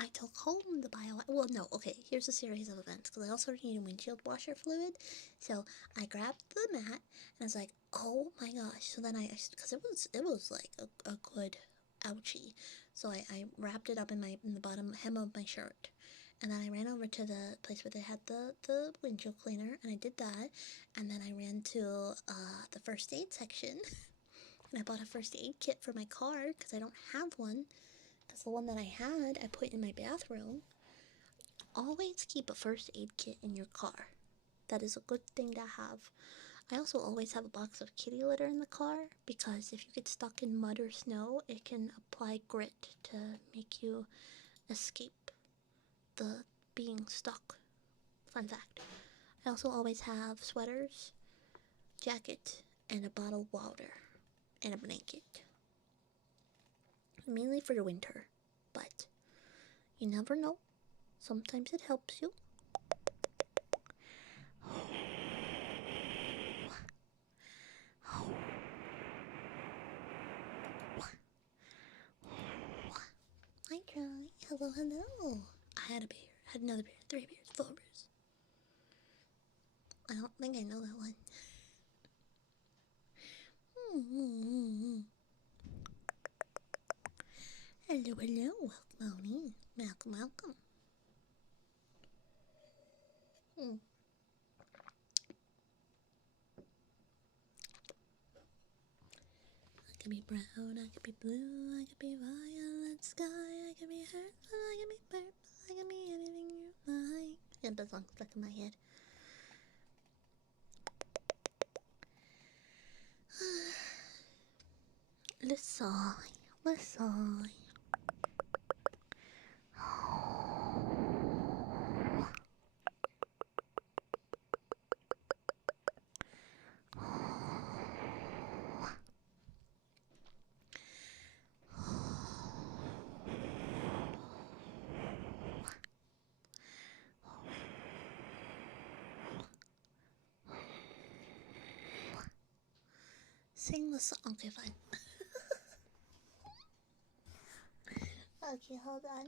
I took home the bio. Well, no, okay. Here's a series of events because I also needed windshield washer fluid. So I grabbed the mat and I was like, "Oh my gosh!" So then because it was like a good ouchie. So I wrapped it up in the bottom hem of my shirt, and then I ran over to the place where they had the windshield cleaner, and I did that, and then I ran to the first aid section, and I bought a first aid kit for my car because I don't have one. Because the one that I had, I put in my bathroom. Always keep a first aid kit in your car. That is a good thing to have. I also always have a box of kitty litter in the car because if you get stuck in mud or snow, it can apply grit to make you escape the being stuck. Fun fact. I also always have sweaters, jacket, and a bottle of water, and a blanket. Mainly for the winter, but you never know. Sometimes it helps you. Hi, Charlie. Hello, hello. I had a bear, had another bear, 3 bears, 4 bears. I don't think I know that one. Hello, hello. Welcome in. Welcome, welcome. I could be brown, I could be blue, I could be violet sky, I could be hurtful, I could be purple, I could be anything you like. Yeah, that song stuck in my head. Let's sigh, let's sigh. Sing the song. Okay, fine. Okay, hold on.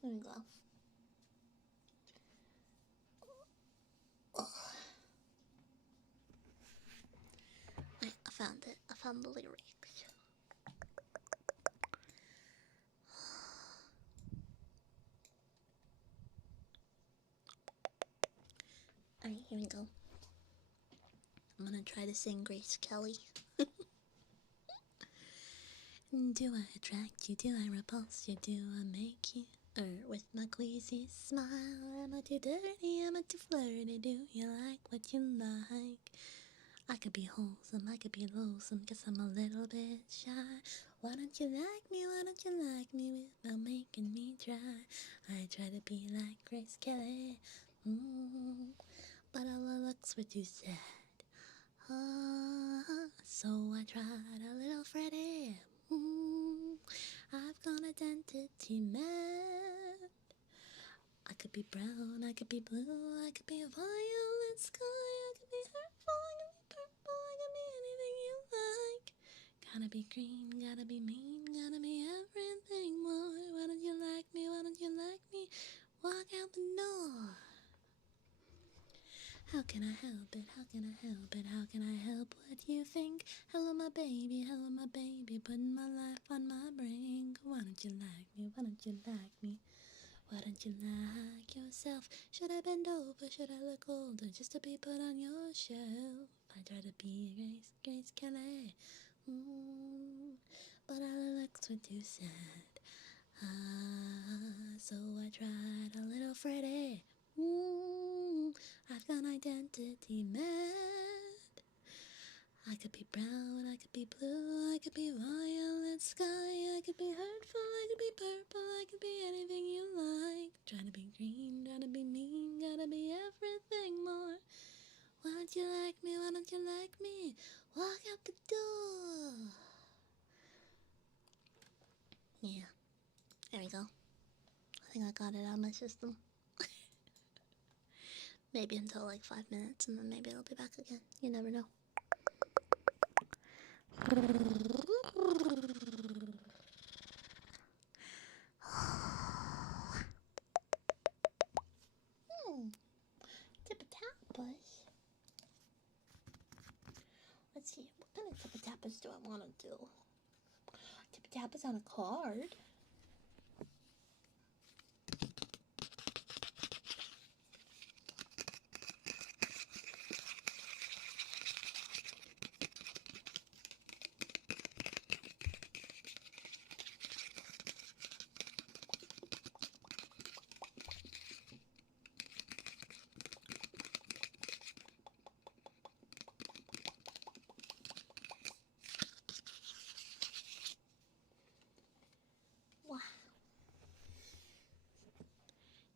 There we go. I found it. I found the lyrics. Alright, here we go. I'm gonna try to sing Grace Kelly. Do I attract you? Do I repulse you? Do I make you? With my queasy smile. Am I too dirty? Am I too flirty? Do you like what you like? I could be wholesome, I could be lonesome, guess I'm a little bit shy. Why don't you like me? Why don't you like me without making me try? I try to be like Grace Kelly, but all her looks were too sad. So I tried a little Freddie. I've gone identity mad. I could be brown, I could be blue, I could be a violet sky, I could be hurtful, I could be purple, I could be anything you like. Gotta be green, gotta be mean, gotta be everything more. Why don't you like me? Why don't you like me? Walk out the door. How can I help it? How can I help it? How can I help what you think? Hello my baby, putting my life on my brink. Why don't you like me? Why don't you like me? Why don't you like yourself? Should I bend over? Should I look older just to be put on your shelf? I try to be Grace Kelly, but all the looks were too sad. So I tried a little Freddie. I've got identity mad. I could be brown, I could be blue, I could be violet sky, I could be hurtful, I could be purple, I could be anything you like. Trying to be green, trying to be mean, gotta be everything more. Why don't you like me? Why don't you like me? Walk out the door. Yeah, there we go. I think I got it out of my system. Maybe until like 5 minutes and then maybe it'll be back again. You never know. Tippa-tappas. Let's see, what kind of tippa-tappas do I want to do? Tippa-tappas on a card. Wow.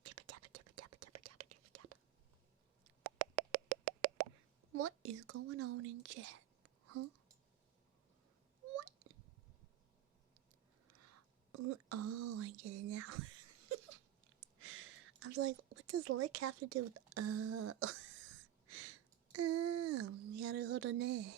Tippa-tappa, tippa-tappa, tippa-tappa, tippa-tappa. What is going on in chat? Huh? What? Oh, I get it now. I was like, what does lick have to do with oh,なるほどね.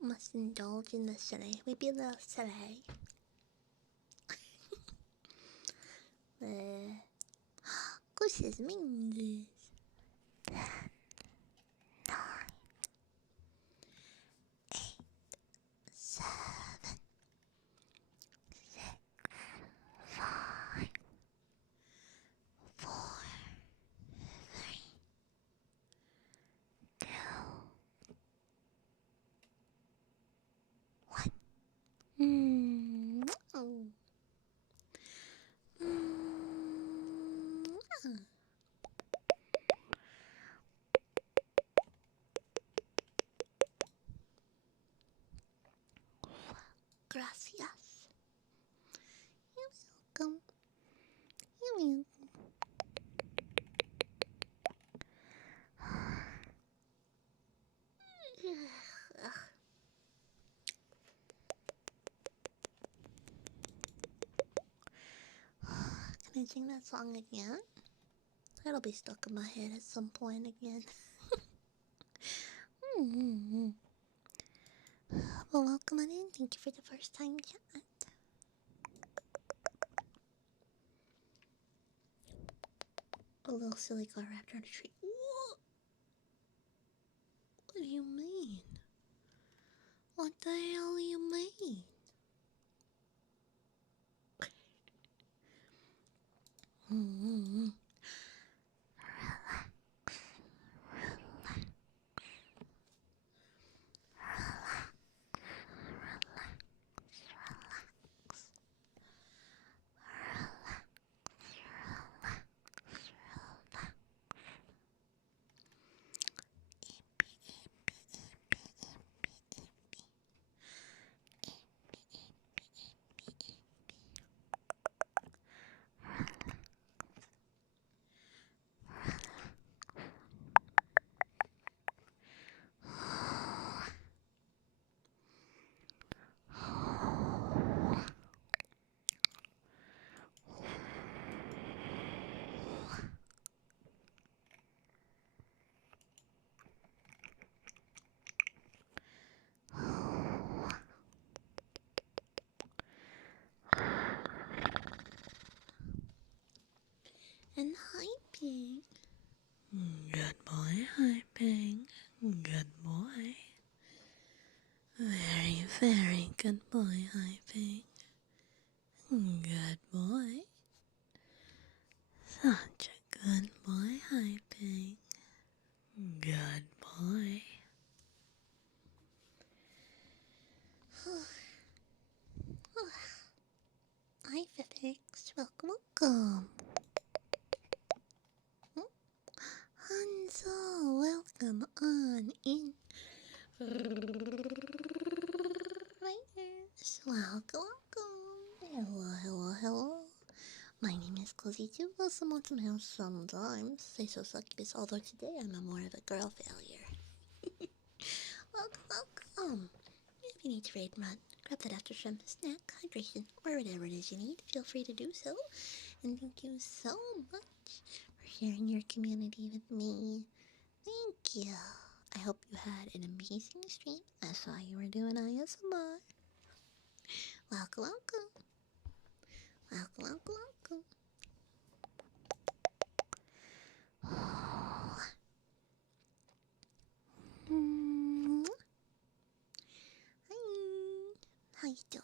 Must indulge in the silly. Maybe a little silly. Gosh, it's mean. 7, 6, 5, 4, 3, 2, 1. Gracias. You're welcome. You're welcome. Can I sing that song again? It'll be stuck in my head at some point again. Well, welcome on in. Thank you for the first time chat. A little silly car wrapped around a tree. What? What do you mean? What the hell do you mean? And hyping. Good boy, hyping. Good boy. Very, very good boy, hyping. Good boy. Such a good boy, hyping. Good boy. Hi, Fifix. Welcome, welcome. Hanzo, welcome on in. Yes, welcome, welcome. Hello, hello, hello. My name is Cozy too. Well, someone somehow sometimes say so succubus, although today I'm more of a girl failure. Welcome, welcome. If you need to raid run, grab that after some snack, hydration, or whatever it is you need, feel free to do so. And thank you so much for sharing your community with me. Thank you. I hope you had an amazing stream. I saw you were doing ISMR. Welcome, welcome. Welcome, welcome, welcome. Hi. How you doing?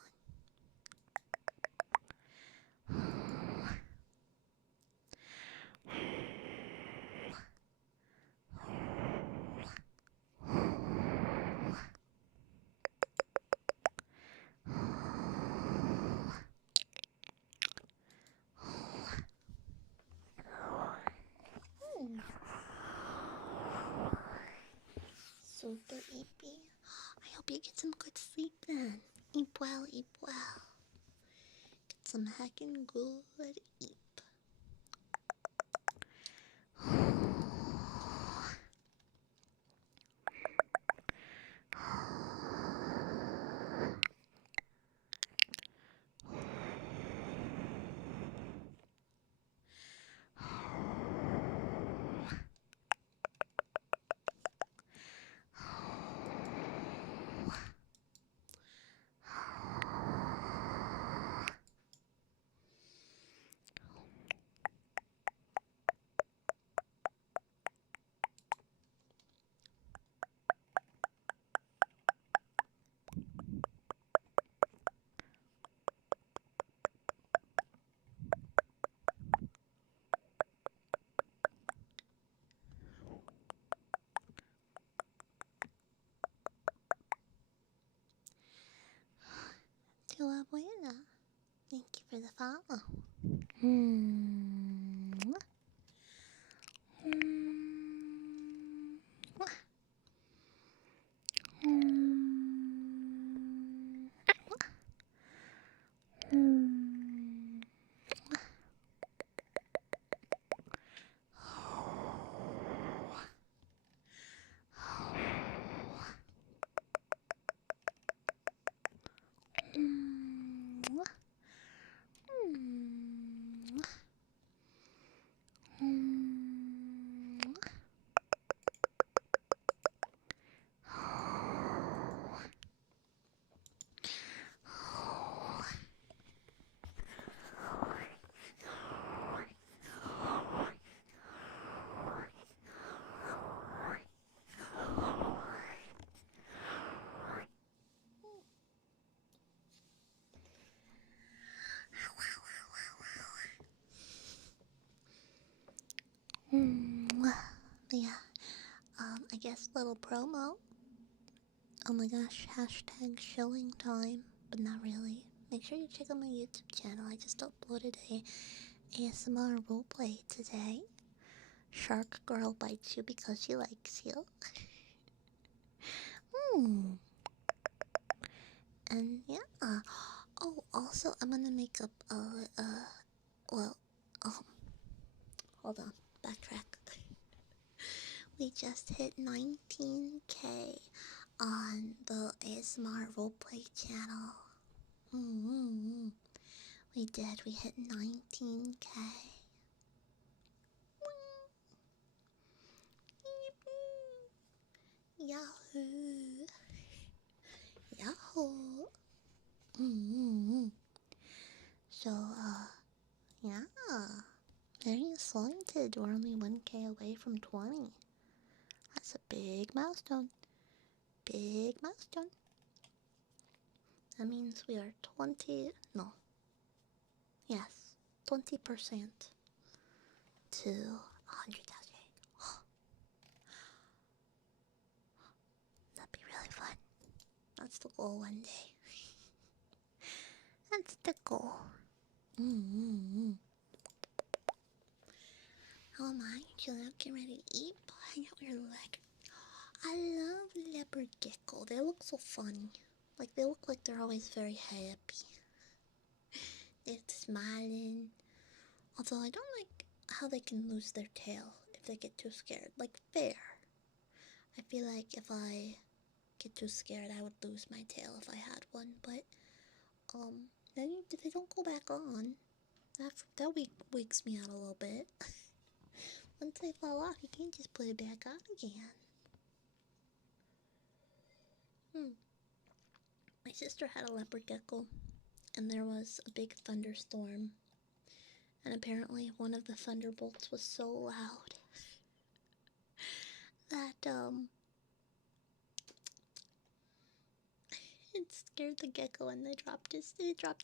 Super eepy. I hope you get some good sleep then. Eep well, eep well. Get some heckin' good eep. Tu abuela. Thank you for the follow. Yeah, I guess little promo. Oh my gosh, hashtag shilling time, but not really. Make sure you check out my YouTube channel. I just uploaded a ASMR roleplay today. Shark girl bites you because she likes you. And yeah. Oh, also, I'm gonna make up well, um, hold on, backtrack. We just hit 19K on the ASMR roleplay channel. We did. We hit 19K. Yahoo! Yahoo! So, yeah. Very exciting. completed. We're only 1K away from 20. That's a big milestone. Big milestone. That means we are 20, no. Yes, 20% to 100,000. That'd be really fun. That's the goal one day. That's the goal. How am I? Chilling out, getting ready to eat. Hang out with your leg. I love leopard gecko. They look so funny. Like, they look like they're always very happy. They're smiling. Although I don't like how they can lose their tail if they get too scared. Like, fair. I feel like if I get too scared, I would lose my tail if I had one. But, then they don't go back on. That wakes me out a little bit. Once they fall off, you can't just put it back on again. My sister had a leopard gecko, and there was a big thunderstorm. And apparently one of the thunderbolts was so loud that, it scared the gecko and it dropped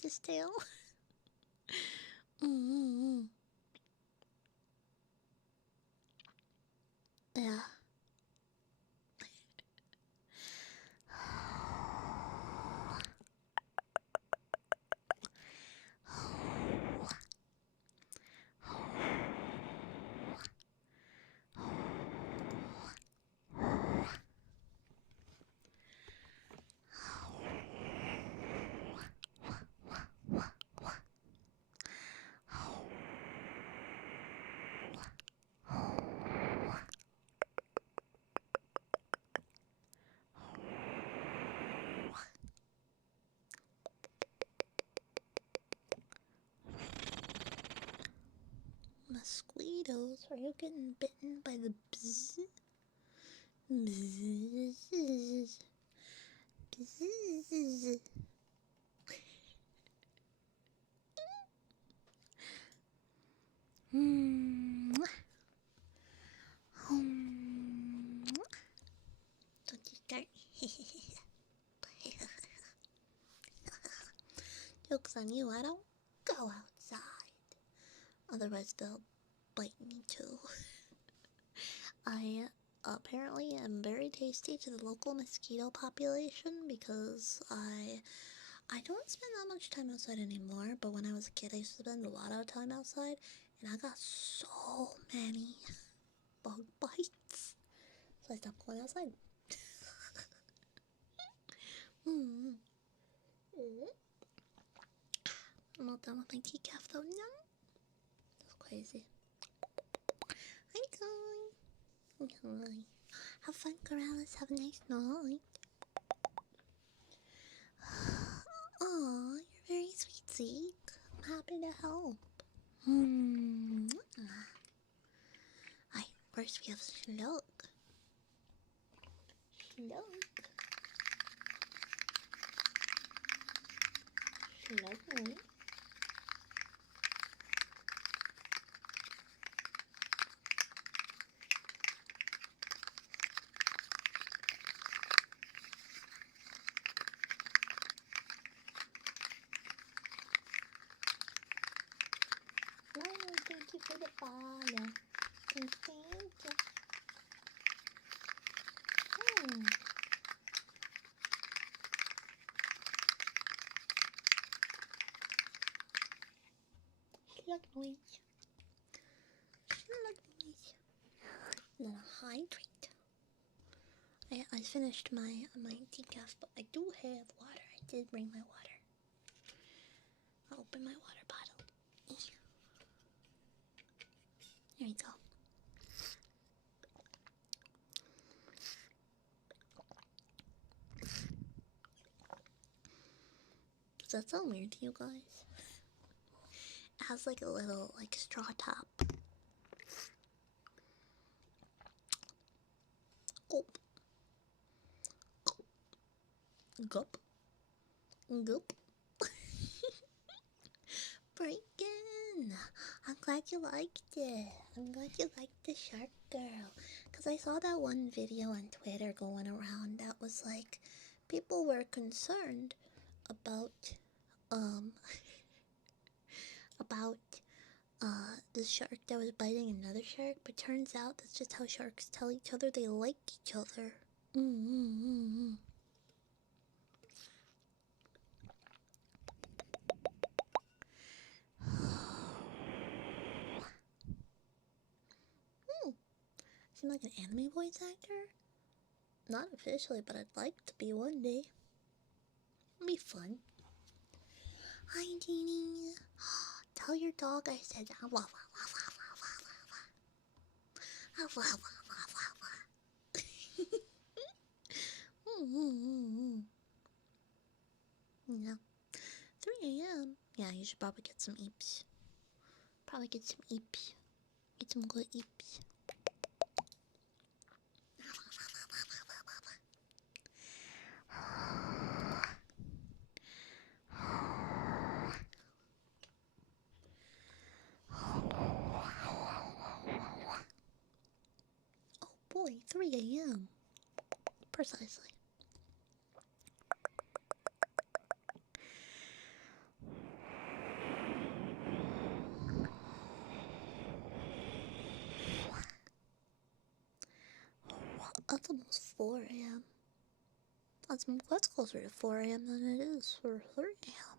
his tail. Yeah. Mosquitoes, are you getting bitten by the bzz? Bzz. Bzz. Don't you start. Joke's on you, I don't go outside. Otherwise they'll bite me too. I apparently am very tasty to the local mosquito population because I don't spend that much time outside anymore, but when I was a kid I used to spend a lot of time outside, and I got so many bug bites. So I stopped going outside. I'm all done with my decaf though now. That's crazy. Hi guys. Hi. Have fun, Corrales. Have a nice night. Aw, you're very sweet, Zeke. I'm happy to help. Alright, first we have Slug. Slug. Thank you for the follow. Thank you. Slug noise. Then a hydrate. I finished my decaf, but I do have water. I did bring my water. I'll open my water bottle. There we go. Does that sound weird to you guys? It has like a little straw top. Gulp. Gulp. Gulp. Breaking. I'm glad you liked it. I'm glad you liked the shark girl. Because I saw that one video on Twitter going around that was like, people were concerned about, um, about, the shark that was biting another shark, but turns out that's just how sharks tell each other they like each other. Mm-hmm. Seem like an anime voice actor? Not officially, but I'd like to be one day. It'd be fun. Hi, Jeannie. Tell your dog I said wah wah wah wah wah wah wah wah wah wah wah. Yeah. 3 a.m. Yeah, you should probably get some eeps. Probably get some eeps. Get some good eeps. Oh boy, 3 a.m. Precisely. That's almost 4 a.m. That's closer to 4 a.m. than it is for 3 a.m.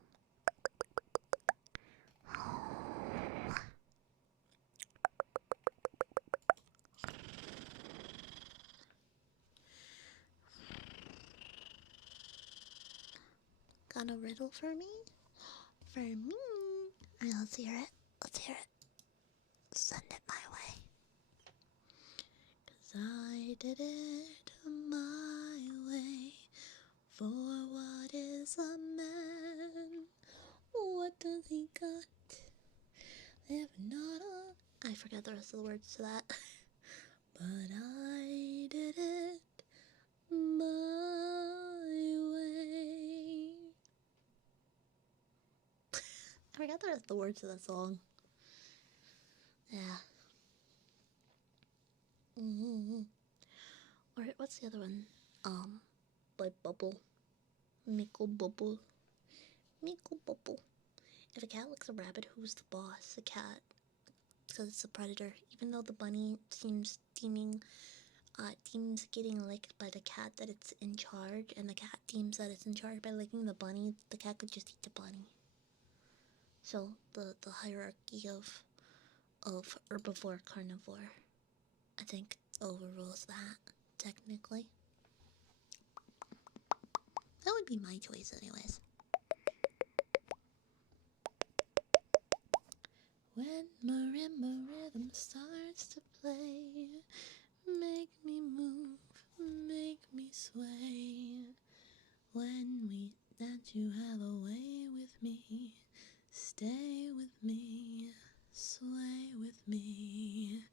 Got a riddle for me? For me? Alright, let's hear it. Let's hear it. Send it my way. 'Cause I did it my way. For what is a man? What does he got? If not a... I forgot the rest of the words to that. But I did it my way. I forgot the rest of the words to that song. Yeah. Or what's the other one? By Bubble. Mickle Bubble. Mickle Bubble. If a cat licks a rabbit, who's the boss? The cat. Because it's a predator. Even though the bunny seems deems getting licked by the cat that it's in charge, and the cat deems that it's in charge by licking the bunny, the cat could just eat the bunny. So the hierarchy of herbivore carnivore, I think, overrules that, technically. That would be my choice anyways. When marimba rhythm starts to play, make me move, make me sway. When we dance, you have a way with me. Stay with me, sway with me.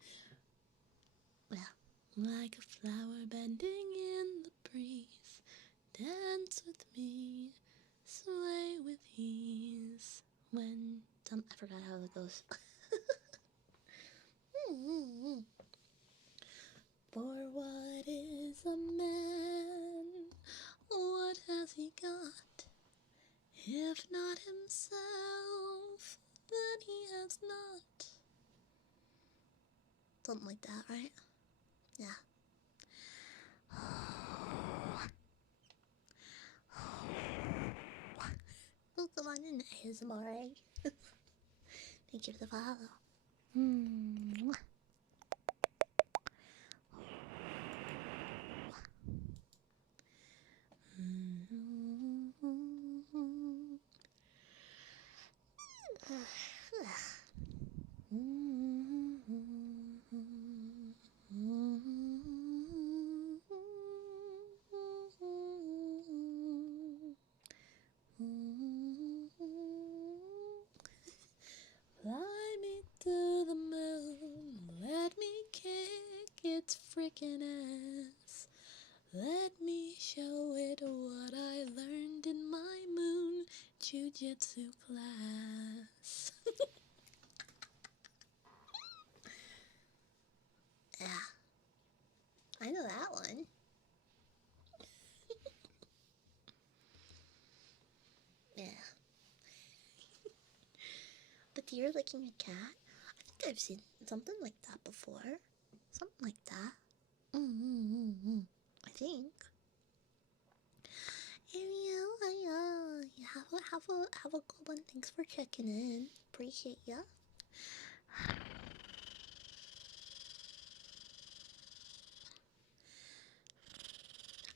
Well, like a flower bending in the breeze, dance with me, sway with ease. When I forgot how it goes. For what is a man? What has he got? If not himself, then he has not. Something like that, right? Yeah. Welcome on in, ASMR. Thank you for the follow. Fly me to the moon, let me kick its freaking ass. Let me show it what I learned in my moon jujitsu class. that one. Yeah. But you're licking a cat? I think I've seen something like that before. Something like that. I think. Ariel, have a good one. Thanks for checking in. Appreciate ya.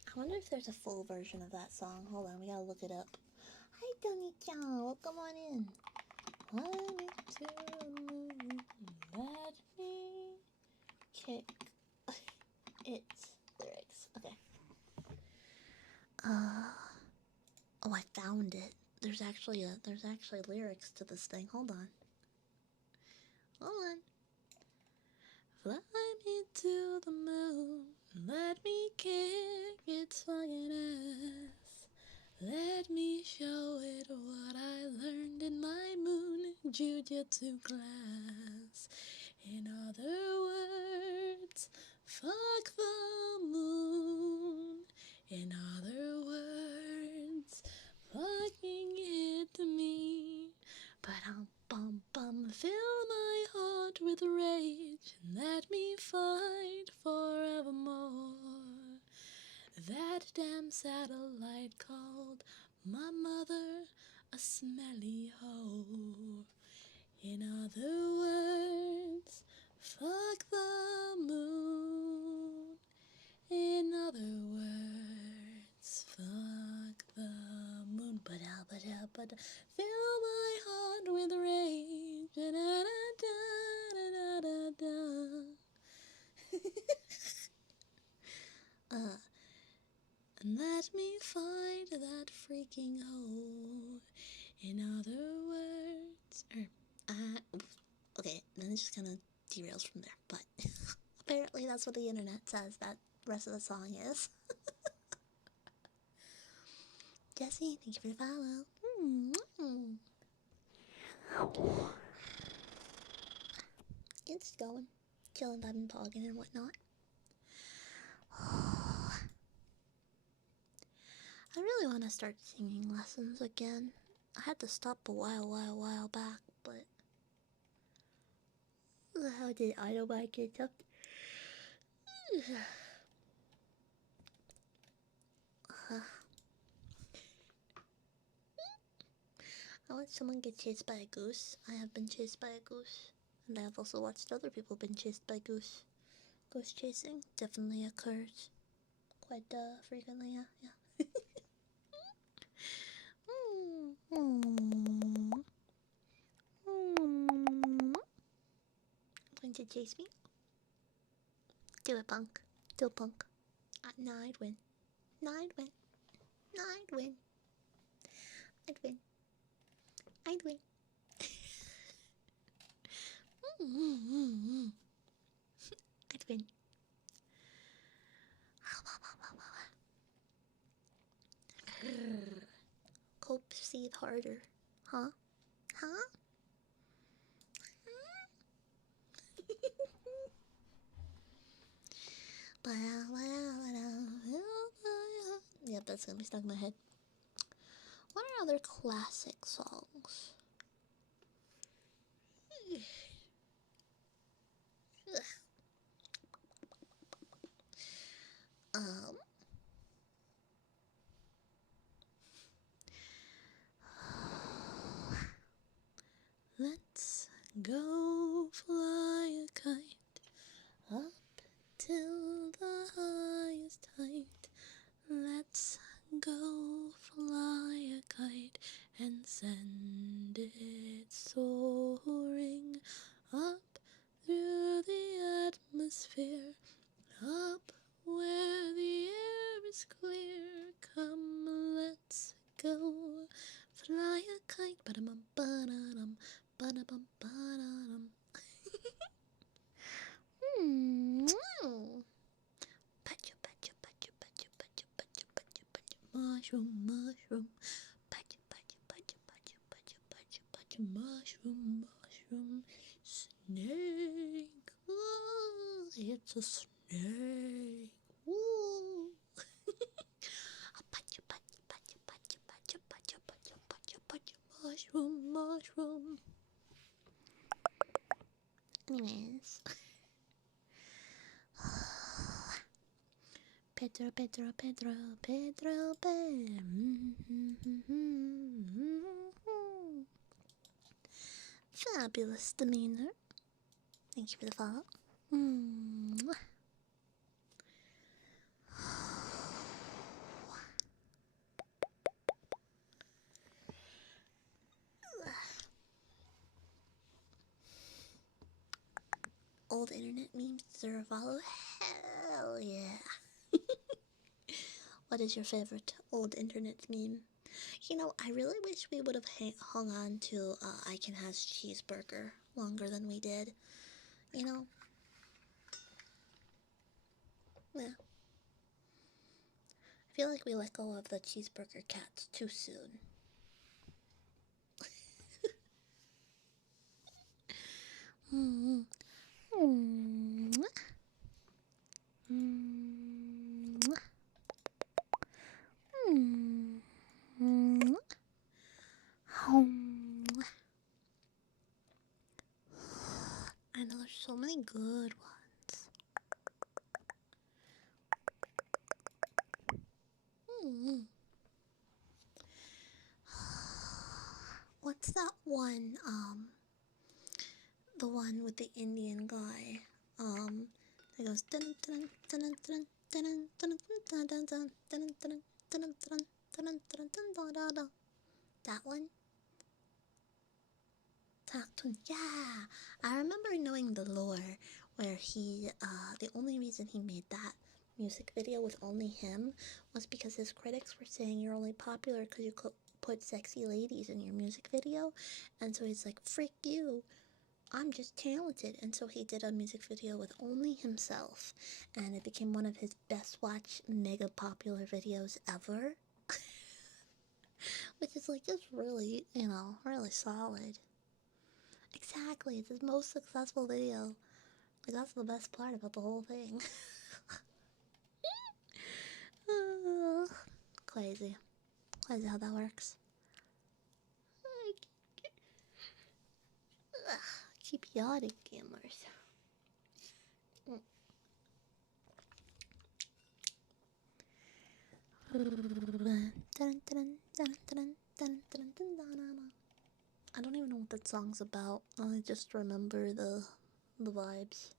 I wonder if there's a full version of that song. Hold on, we gotta look it up. Hi, Donnie-chan. Welcome on in. Let me to the moon. Let me kick its lyrics. Okay. Oh, I found it. There's actually lyrics to this thing. Hold on. Fly me to the moon. Let me kick its fucking ass. Let me show it what I learned in my moon jujutsu class. In other words, fuck the moon. In other words, fucking hit me. But fill my heart with rage and let me fight forevermore. That damn satellite called my mother a smelly hoe. In other words, fuck the moon. In other words, fuck the moon. But fill my heart with rage. Da da da da da da. And let me find that freaking hoe. In other words, okay, then it just kind of derails from there. But apparently, that's what the internet says that rest of the song is. Jesse, thank you for the follow. It's going, chilling, vibing, pogging, and whatnot. I really want to start singing lessons again. I had to stop a while back, but how did Autobike get up? I watched someone get chased by a goose. I have been chased by a goose. And I have also watched other people been chased by goose. Goose chasing definitely occurs quite frequently, yeah. Going to chase me? Do it, punk. Do it, punk. No, I'd win. No, I'd win. No, I'd win. I'd win. I'd win. I'd win. Cope seed harder. Huh? Huh? Yep, that's gonna be stuck in my head. What are other classic songs? Let's go fly a kite up till the highest height. Let's go fly a kite and send it soaring up through the atmosphere, up where the air is clear. Come, let's go fly a kite. Ba-da-bum, ba-da-dum, ba-da-bum, ba-da-dum. Patcha, patcha, patcha, patcha, patcha, patcha, patcha, patcha, mushroom, mushroom. Patcha, patcha, patcha, patcha, patcha, patcha, patcha, mushroom, mushroom. Snake, ooh, it's a snake. Ooh. mushroom. Anyways. Pedro, Pedro, Pedro, Pedro, Pedro. Fabulous demeanor. Thank you for the follow. Old internet memes deserve a follow. Hell yeah. What is your favorite old internet meme? You know, I really wish we would have hung on to Icon Has Cheeseburger longer than we did. You know? Yeah. I feel like we let go of the cheeseburger cats too soon. I know there's so many good ones. What's that one? The one with the Indian guy. It goes dun dun dun dun dun dun dun dun dun dun dun dun dun dun dun dun dun. That one. Yeah, I remember knowing the lore where he, the only reason he made that music video with only him was because his critics were saying you're only popular because you put sexy ladies in your music video, and so he's like, frick you, I'm just talented, and so he did a music video with only himself, and it became one of his best watched mega popular videos ever, which is like just really, really solid. Exactly, it's his most successful video. Like, that's the best part about the whole thing. Crazy. Crazy how that works. Keep yawning, gamers. I don't even know what that song's about. I just remember the vibes.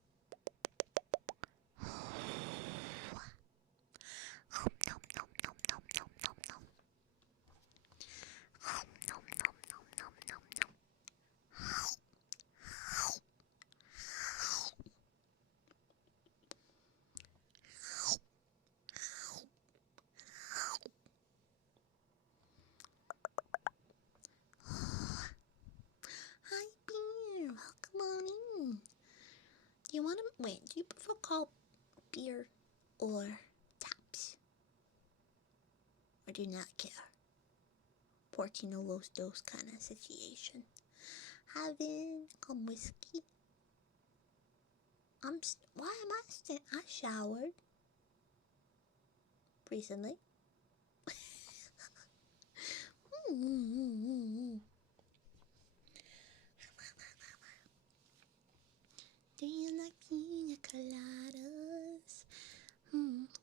Hi, beer. Welcome on in. Do you want to wait? Do you prefer call beer or taps, or do you not care? Portino Los Dos kind of situation. Having some whiskey. Why am I showered recently. Do you like pina coladas?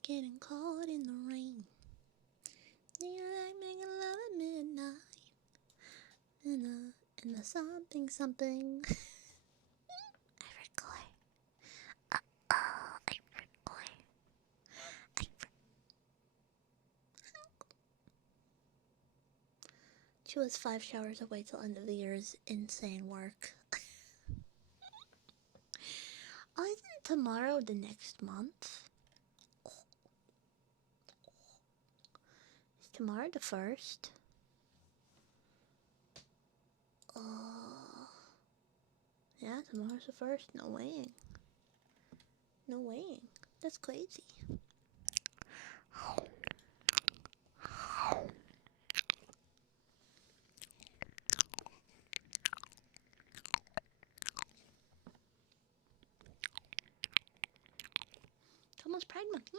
Getting caught in the rain. Do you like making love at midnight? In the something something. I record. I record. She was 5 showers away till end of the year's insane work. Oh, isn't tomorrow the next month? Is tomorrow the 1st? Yeah, tomorrow's the 1st. No way. No way. That's crazy. It's almost Pride Month.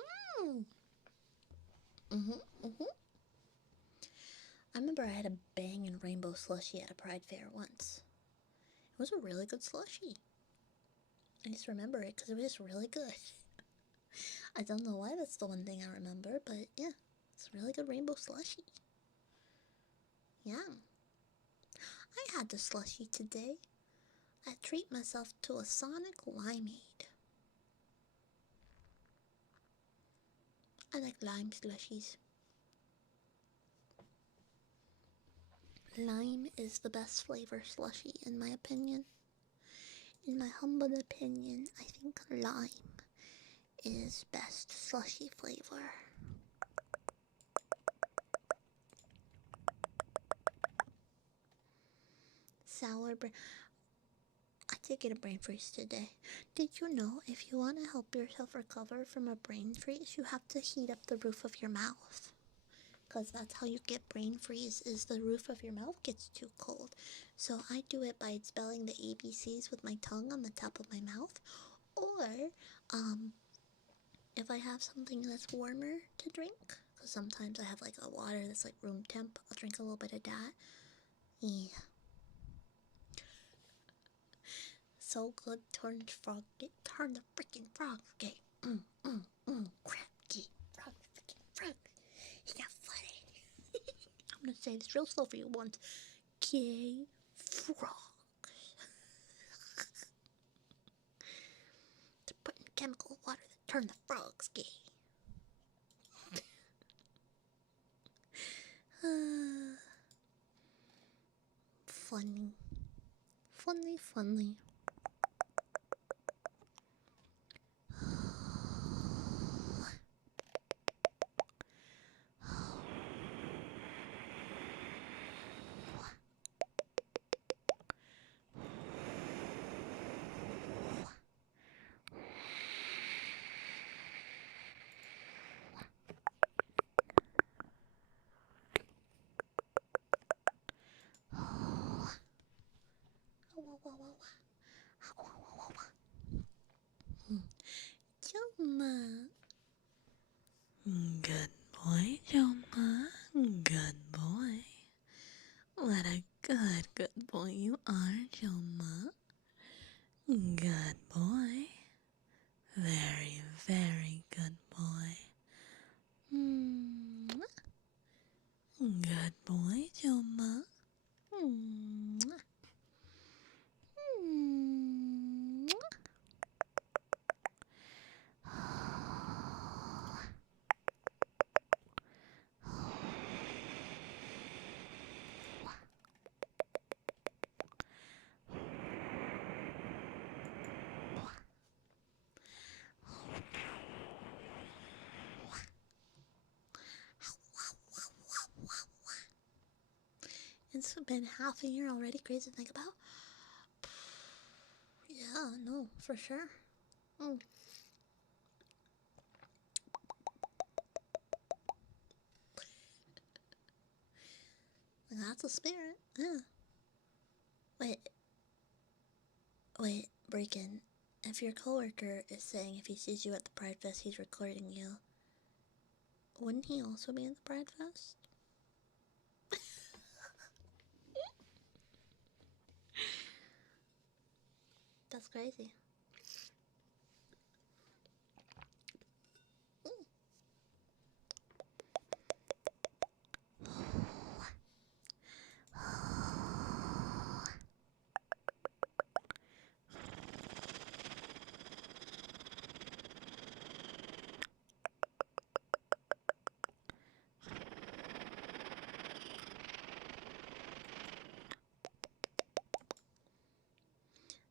I remember I had a banging rainbow slushie at a Pride fair once. It was a really good slushie. I just remember it because it was just really good. I don't know why that's the one thing I remember, but yeah, it's a really good rainbow slushie. Yeah. I had the slushie today. I treat myself to a Sonic limeade. I like lime slushies. Lime is the best flavor slushie in my opinion. In my humble opinion, I think lime is best slushie flavor. Sour brain. I did get a brain freeze today. Did you know if you want to help yourself recover from a brain freeze, you have to heat up the roof of your mouth? Because that's how you get brain freeze, is the roof of your mouth gets too cold. So I do it by spelling the ABCs with my tongue on the top of my mouth. Or, if I have something that's warmer to drink, because sometimes I have like a water that's like room temp, I'll drink a little bit of that. Yeah. So good, turn the freaking frog gay. Crap, gay, frog, freaking frog. He's not funny. I'm gonna say this real slow for you once. Gay frogs. They're putting chemical water that turn the frogs gay. Funny. Funny. Joma. Good boy, Joma. Good boy. What a good boy you are, Joma. Good boy. Very, very good boy. Good boy, Joma. It's been half a year already, crazy to think about. Yeah, no, for sure. That's a spirit, yeah. Wait, Breakin'. If your coworker is saying if he sees you at the Pride Fest, he's recording you, wouldn't he also be at the Pride Fest? That's crazy.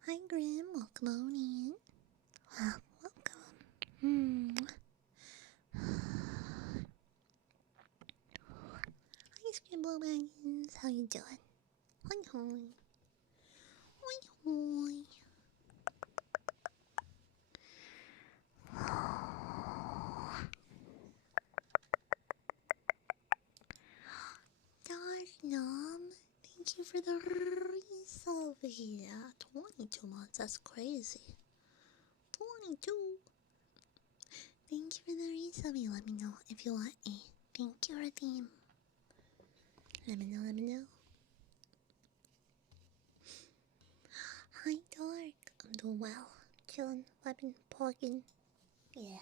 Hi, Grim. Welcome on in. Welcome. Hi, Scribble Baggins. How you doing? Hoi hoi. Hoi hoi. Dark Nom. Thank you for the resub. 22 months. That's crazy. 22. Thank you for the resub. Let me know if you want a thank you redeem. Let me know. Hi, Dark. I'm doing well. Chilling, vibing, parking. Yeah.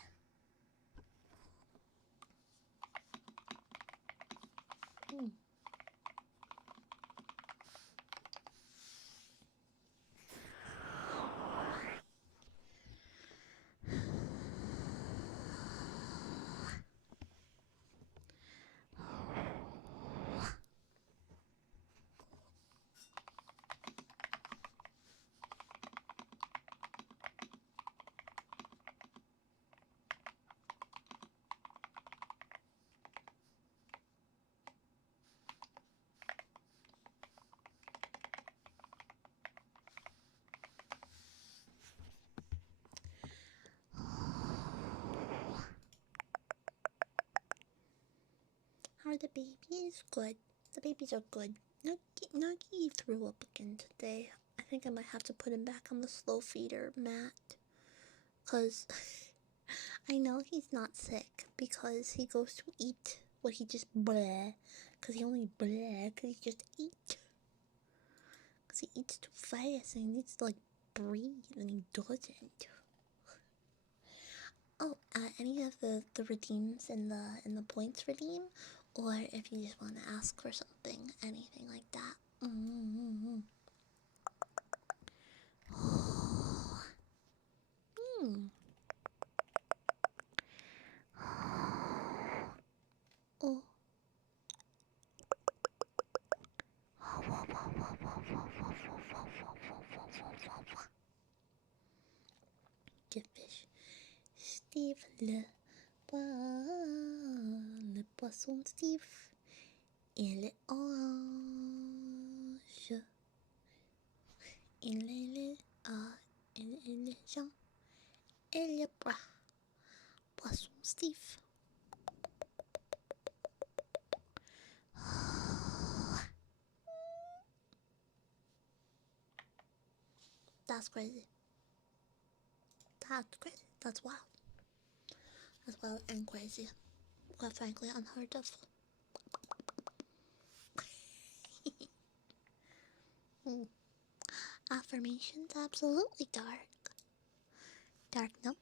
How are the babies? Good. The babies are good. Nuggy threw up again today. I think I might have to put him back on the slow feeder mat. Cause I know he's not sick because he goes to eat what he just bleh. Cause he only bleh cause he just eat. Cause he eats too fast and he needs to like breathe and he doesn't. Oh, any of the redeems in the points redeem, or if you just want to ask for something, anything like that. Mm. Oh. Good fish. Steve le poisson Steve. Il est orange. Il est Jean. Il est bras. Poisson Steve. That's crazy. That's crazy. That's wild. That's wild and crazy. Quite frankly, unheard of. Affirmations, absolutely dark. Dark, no.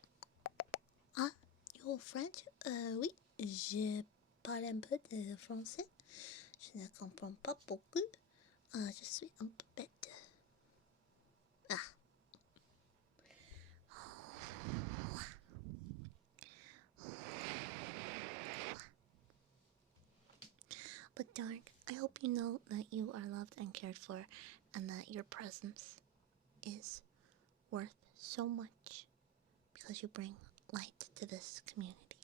Ah, you're French? Oui, je parle un peu de français. Je ne comprends pas beaucoup. Je suis un peu bête. Ah. But Dark, I hope you know that you are loved and cared for and that your presence is worth so much because you bring light to this community.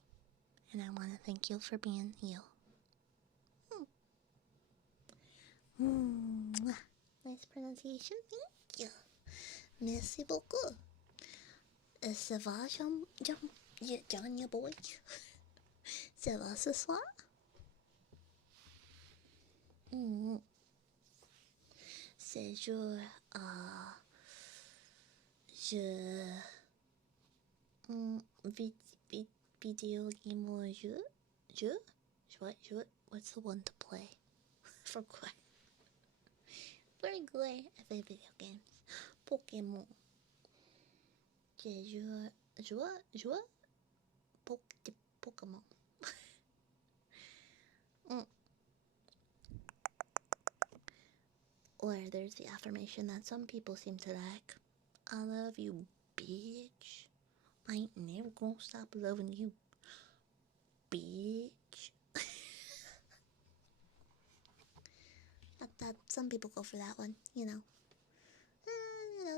And I want to thank you for being you. Nice pronunciation, thank you. Merci beaucoup. Ça va, John, your boy? Ça va ce soir? C'est jour, je... Video game or je? What's the one to play? For good. Very good at video games. Pokemon. Je joue Pokemon. Or there's the affirmation that some people seem to like. I love you, bitch. I ain't never gonna stop loving you, bitch. that some people go for that one, you know.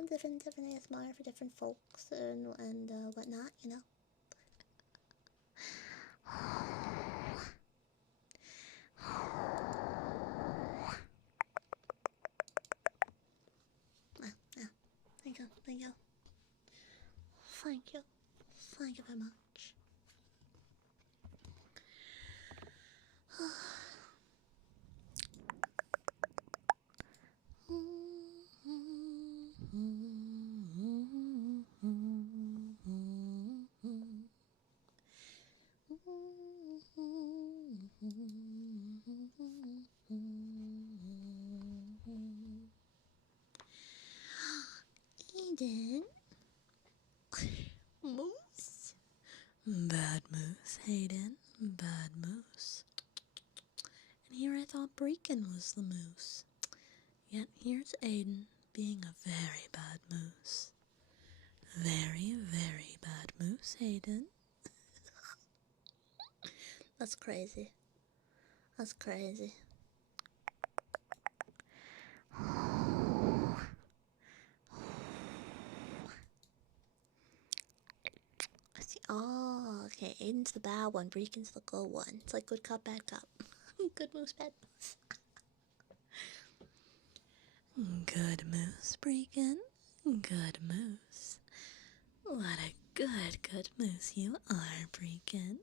Different ASMR for different folks and whatnot, you know. Thank you. Thank you very much. bad moose. And here I thought Breakin was the moose. Yet here's Aiden being a very bad moose. Very, very bad moose, Aiden. That's crazy. That's crazy. Oh, okay. Aiden's the bad one. Breakin's the good one. It's like good cop, bad cop. Good moose, bad moose. Good moose, Breakin. Good moose. What a good moose you are, Breakin.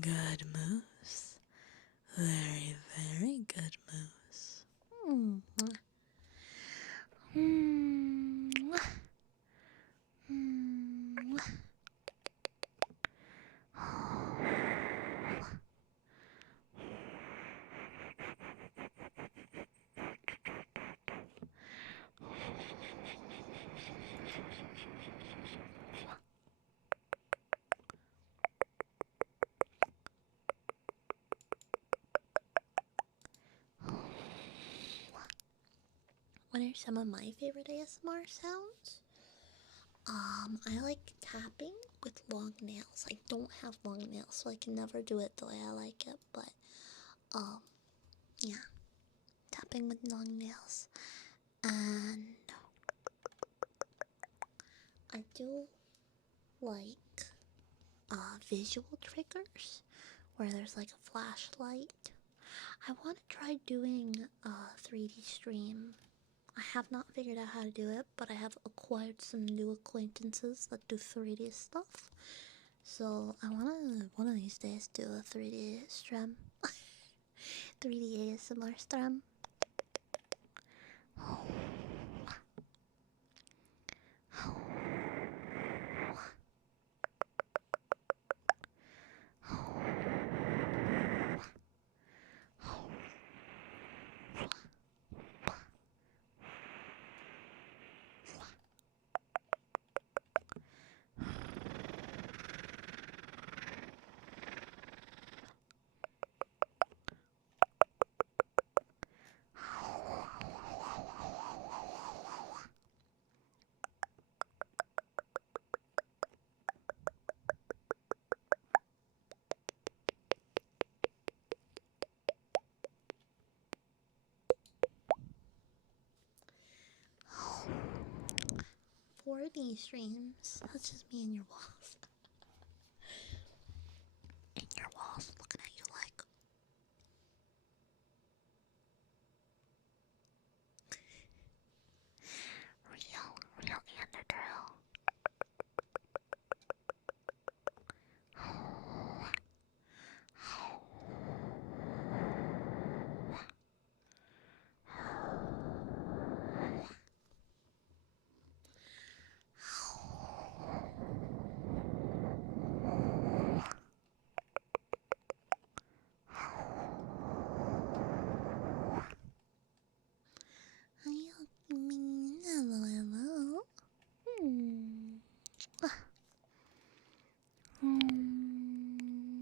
Good moose. Very, very good moose. Mwah. Mwah. Mwah. What are some of my favorite ASMR sounds? I like tapping with long nails. I don't have long nails, so I can never do it the way I like it, but, yeah. Tapping with long nails. And I do like, visual triggers, where there's like a flashlight. I want to try doing a 3D stream. I have not figured out how to do it, but I have acquired some new acquaintances that do 3D stuff. So I wanna one of these days do a 3D stream. 3D ASMR stream. For these streams, that's just me and your walls. And your walls looking at you like, real Undertale.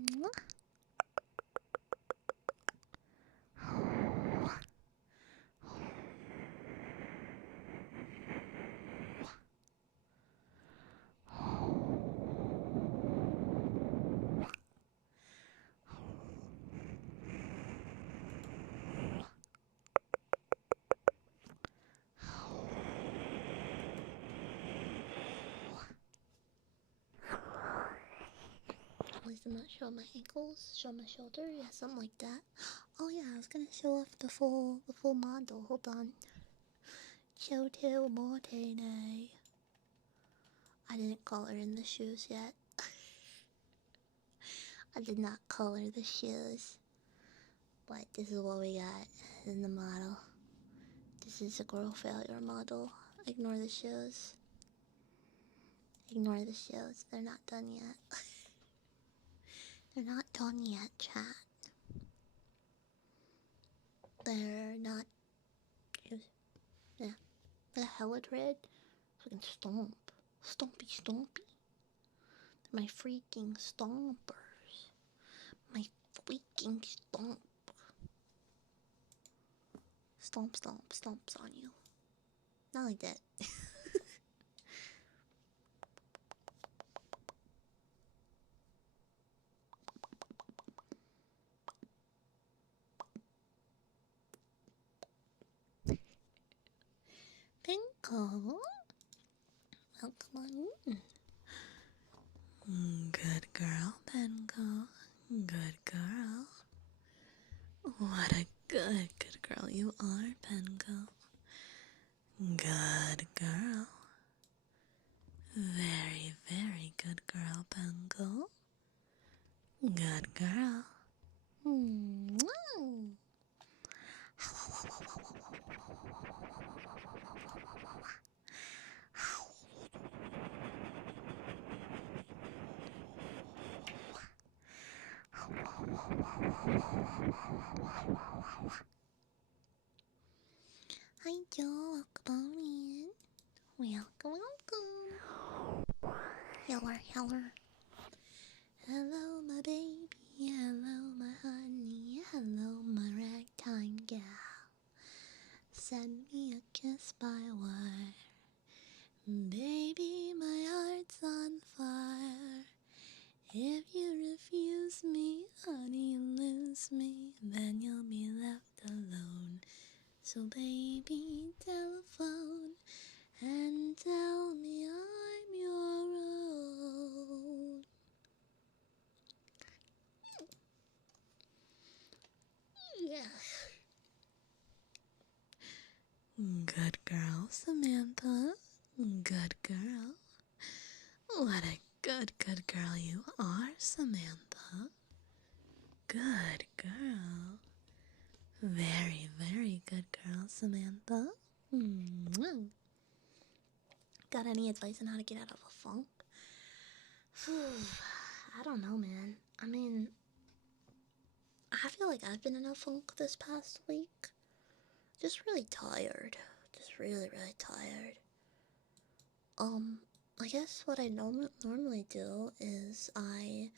Hello. At least I'm not showing my ankles, show my shoulder, yeah, something like that. Oh yeah, I was gonna show off the full model. Hold on. Show to Mortene. I didn't color in the shoes yet. I did not color the shoes. But this is what we got in the model. This is a girl failure model. Ignore the shoes. Ignore the shoes. They're not done yet. They're not done yet, chat. They're not. Yeah. The Helidrid. Fucking stomp. Stompy. They're my freaking stompers. fucking stomp. Stomp, stomp, stomps on you. Not like that. Pinko, welcome on in. Good girl, Penko. Good girl. What a good girl you are, Penko. Good girl. Very, very good girl, Penko. Good girl. Hi Joe, welcome in. Welcome, welcome. Heller, heller. Hello my baby, hello my honey, hello my ragtime gal. Send me a kiss by wire. Baby, my heart's on fire. If you refuse me, honey, you lose me, then you'll be left alone. So baby, telephone and tell me I'm your own. Yeah. Good girl, Samantha. Good girl. What a good girl you are, Samantha. Good girl. Very, very good girl, Samantha. Got any advice on how to get out of a funk? I don't know, man. I mean, I feel like I've been in a funk this past week. Just really tired. Just really, really tired. I guess what I normally do is I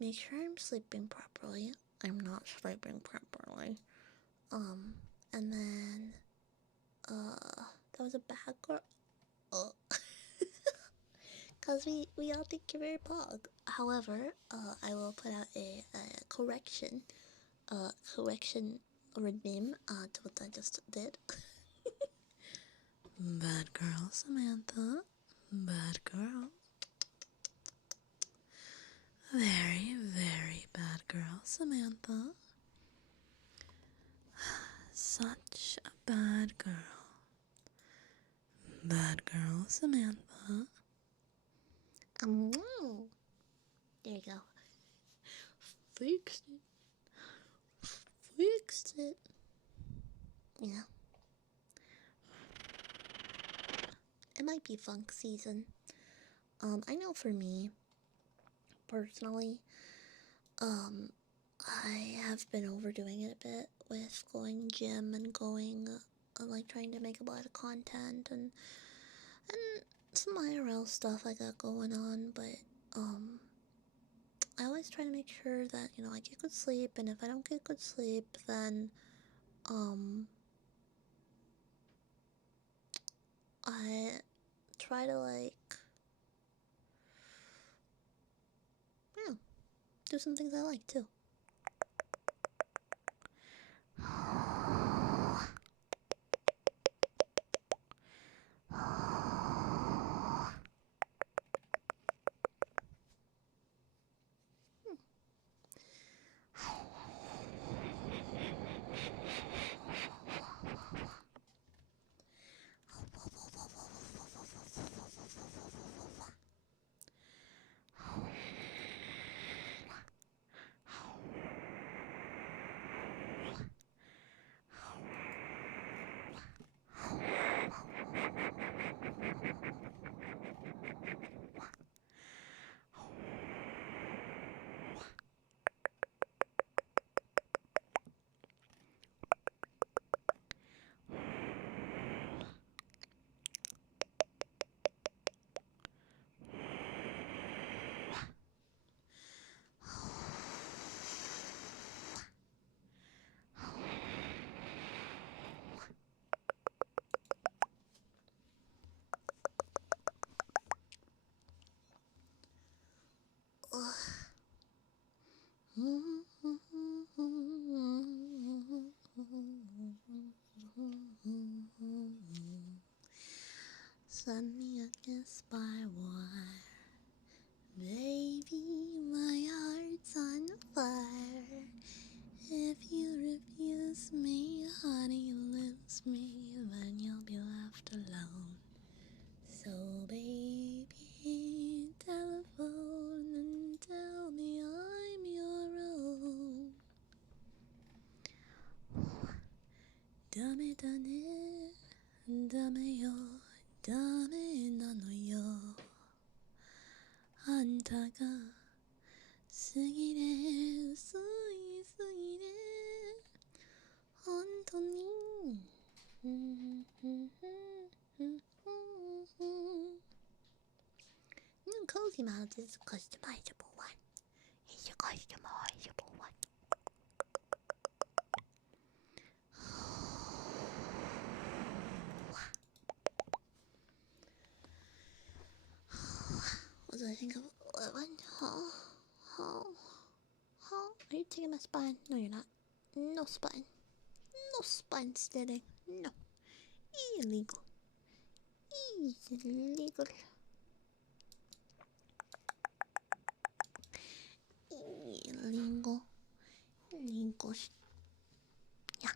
make sure I'm sleeping properly. I'm not sleeping properly. And then, that was a bad girl. Cause we all think you're very pog. However, I will put out a correction redeem to what I just did. Bad girl, Samantha. Bad girl. Very, very bad girl, Samantha. Such a bad girl. Bad girl, Samantha. There you go. Fixed it. Fixed it. Yeah. It might be funk season. I know for me, personally, I have been overdoing it a bit with going gym and going, like, trying to make a lot of content and some IRL stuff I got going on, but, I always try to make sure that, you know, I get good sleep, and if I don't get good sleep, then, I try to, like, yeah, do some things I like, too. Send me a kiss by wire. Baby, my heart's on fire. If you refuse me, honey, you lose me, then you'll be left alone. So baby, telephone and tell me I'm your own. Dame dane, dame yo, dame nano yo. 한타가 쓰기래 쓰기래 혼돈이 cozy mouth is a customizable one. It's a customizable one. What do I think of 11? Are you taking my spine? No, you're not. No spine. No spine stealing. No. Illegal. Illegal. Illegal. Illegal. Yeah.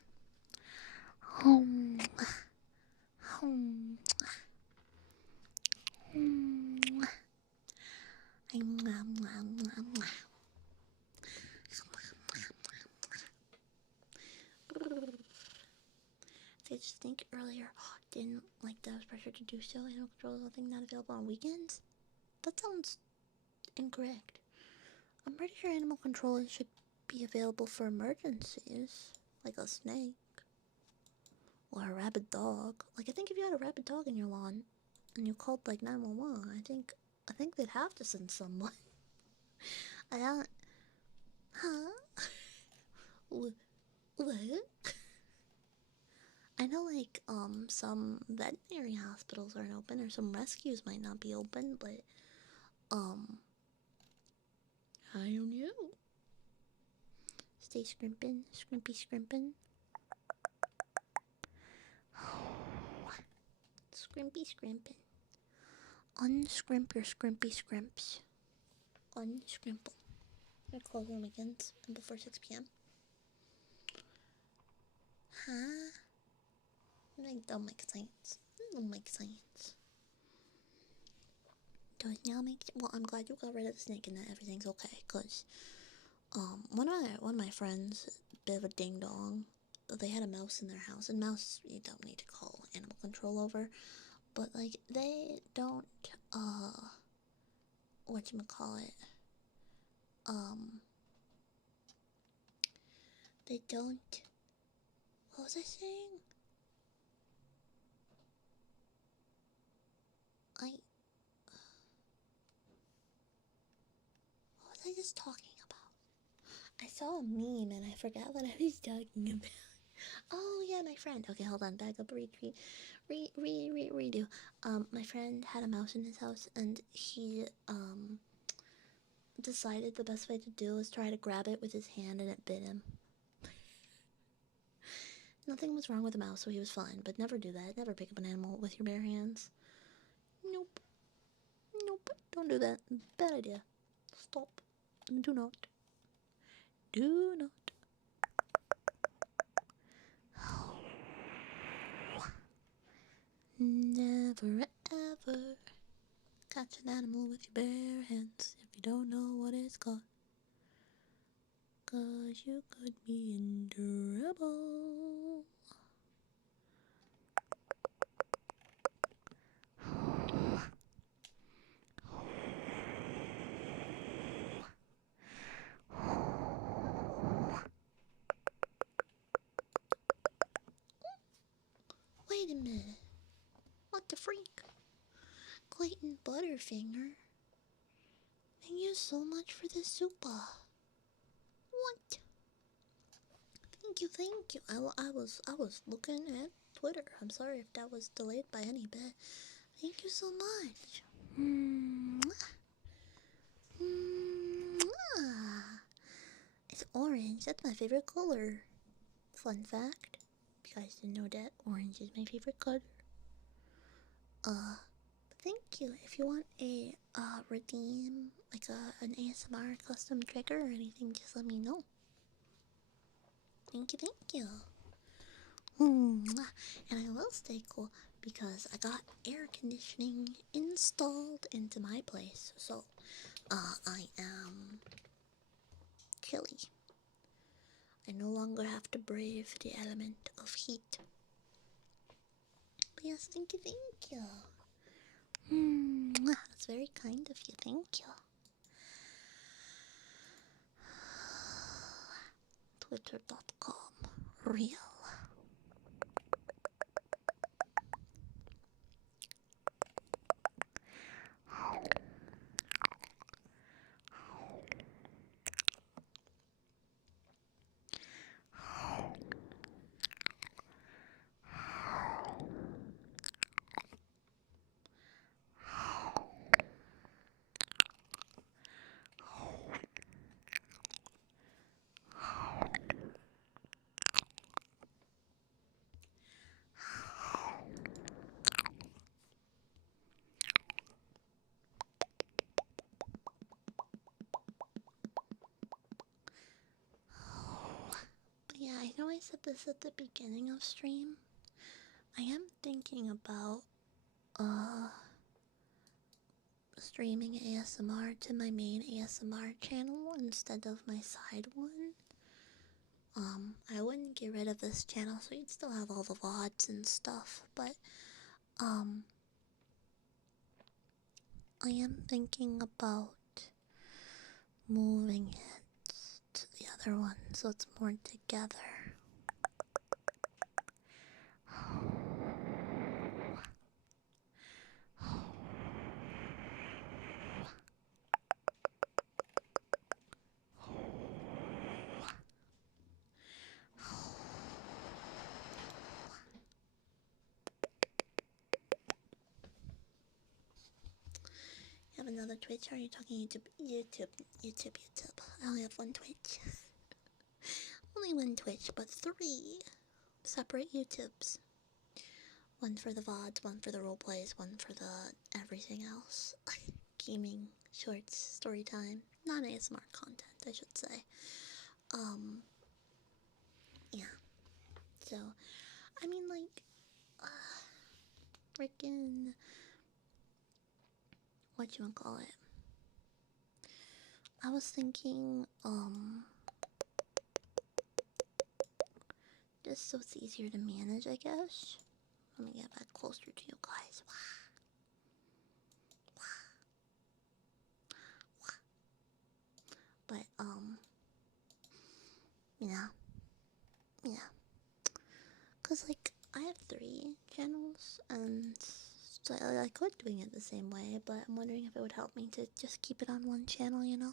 Home. Home. I just think earlier, didn't like that I was pressured to do so. Animal control is a thing not available on weekends. That sounds incorrect. I'm pretty sure animal control should be available for emergencies, like a snake or a rabid dog. Like I think if you had a rabid dog in your lawn and you called like 911, I think they'd have to send someone. I don't. Huh? What? I know like some veterinary hospitals aren't open or some rescues might not be open, but I don't know. Stay scrimping, scrimping. Scrimping. Unscrimp your scrimpy scrimps. Unscrimple. I close on weekends and before 6 p.m. Huh? Don't make sense. Don't make sense. Does now make well? I'm glad you got rid of the snake and that everything's okay. Cause one of my friends, bit of a ding dong. They had a mouse in their house, and mouse you don't need to call animal control over, but like they don't whatchamacallit, they don't, what was I saying? What was I just talking about? I saw a meme and I forgot what I was talking about. Oh yeah, my friend. Okay, hold on, back up, redo. My friend had a mouse in his house and he, decided the best way to do was try to grab it with his hand and it bit him. Nothing was wrong with the mouse, so he was fine, but never do that. Never pick up an animal with your bare hands. Nope. Don't do that. Bad idea. Stop. Do not. Never ever catch an animal with your bare hands if you don't know what it's called. 'Cause you could be in trouble. Wait a minute. What the freak? Clayton Butterfinger. Thank you so much for the super. What? Thank you. I was looking at Twitter. I'm sorry if that was delayed by any bit. Thank you so much. orange. That's my favorite color. Fun fact. If you guys didn't know that, orange is my favorite color. Thank you. If you want a redeem like an ASMR custom trigger or anything, just let me know. Thank you. And I will stay cool because I got air conditioning installed into my place, so I am chilly. I no longer have to brave the element of heat. But yes, thank you. That's very kind of you, thank you. Twitter.com real. Yeah, I know I said this at the beginning of stream. I am thinking about streaming ASMR to my main ASMR channel instead of my side one. I wouldn't get rid of this channel, so you'd still have all the VODs and stuff, but I am thinking about moving it to the other one so it's more together. You have another Twitch, or are you talking YouTube? YouTube. I only have one Twitch. Only one Twitch, but 3 separate YouTubes. One for the VODs, one for the roleplays, one for the everything else. Gaming, shorts, story time, non-ASMR content, I should say. Yeah. So, I mean, like, freaking, whatchamacallit. I was thinking, just so it's easier to manage, I guess. Let me get back closer to you guys. But, yeah. Cause, like, I have 3 channels, and so I could doing it the same way, but I'm wondering if it would help me to just keep it on one channel, you know?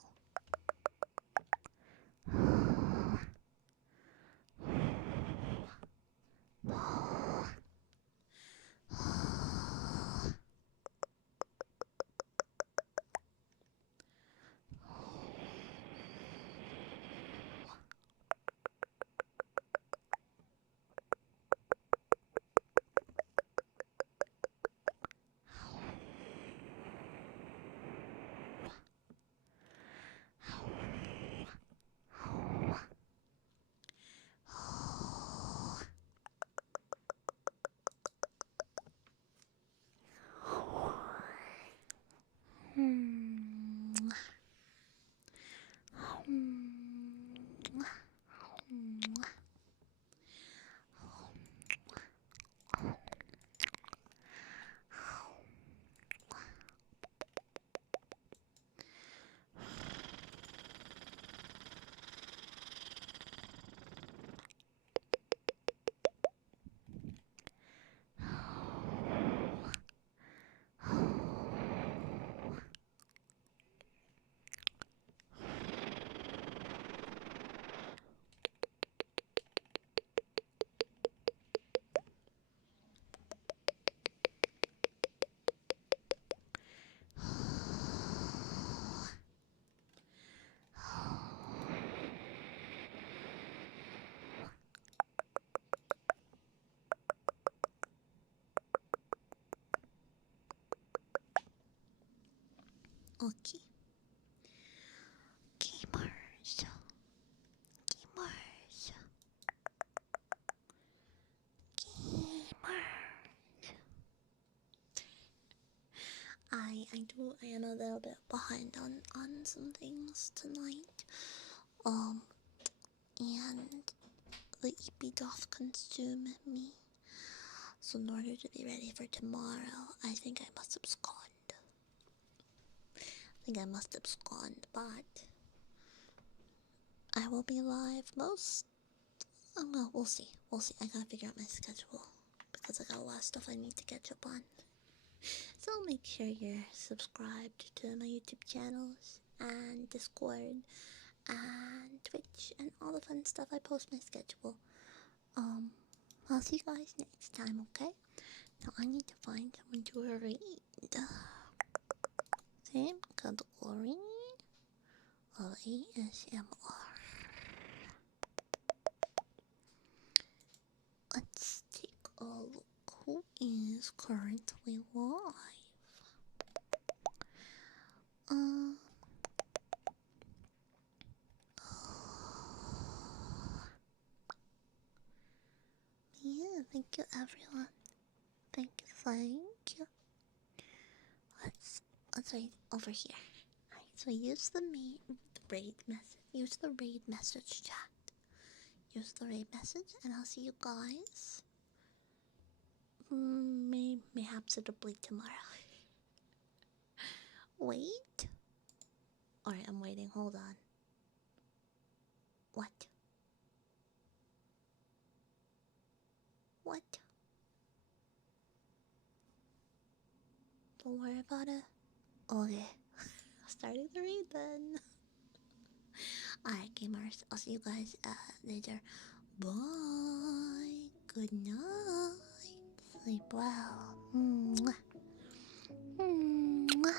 Okay. Gamers. Gamers. Gamers. I am a little bit behind on some things tonight. And the EP doth consume me. So in order to be ready for tomorrow, I think I must abscond. But I will be live most. Well, we'll see. I gotta figure out my schedule because I got a lot of stuff I need to catch up on. So make sure you're subscribed to my YouTube channels and Discord and Twitch and all the fun stuff. I post my schedule. I'll see you guys next time, okay? Now I need to find someone to read. Same category of ASMR. Let's take a look. Who is currently live? Yeah, thank you everyone. Thank you. Let's wait over here. Alright, so use the raid message. Use the raid message chat. Use the raid message, and I'll see you guys. Mayhaps it'll be tomorrow. Wait. Alright, I'm waiting. Hold on. What? What? Don't worry about it. Okay. Starting the raid then. Alright, gamers. I'll see you guys later. Bye. Good night. Sleep well. Mwah. Mwah.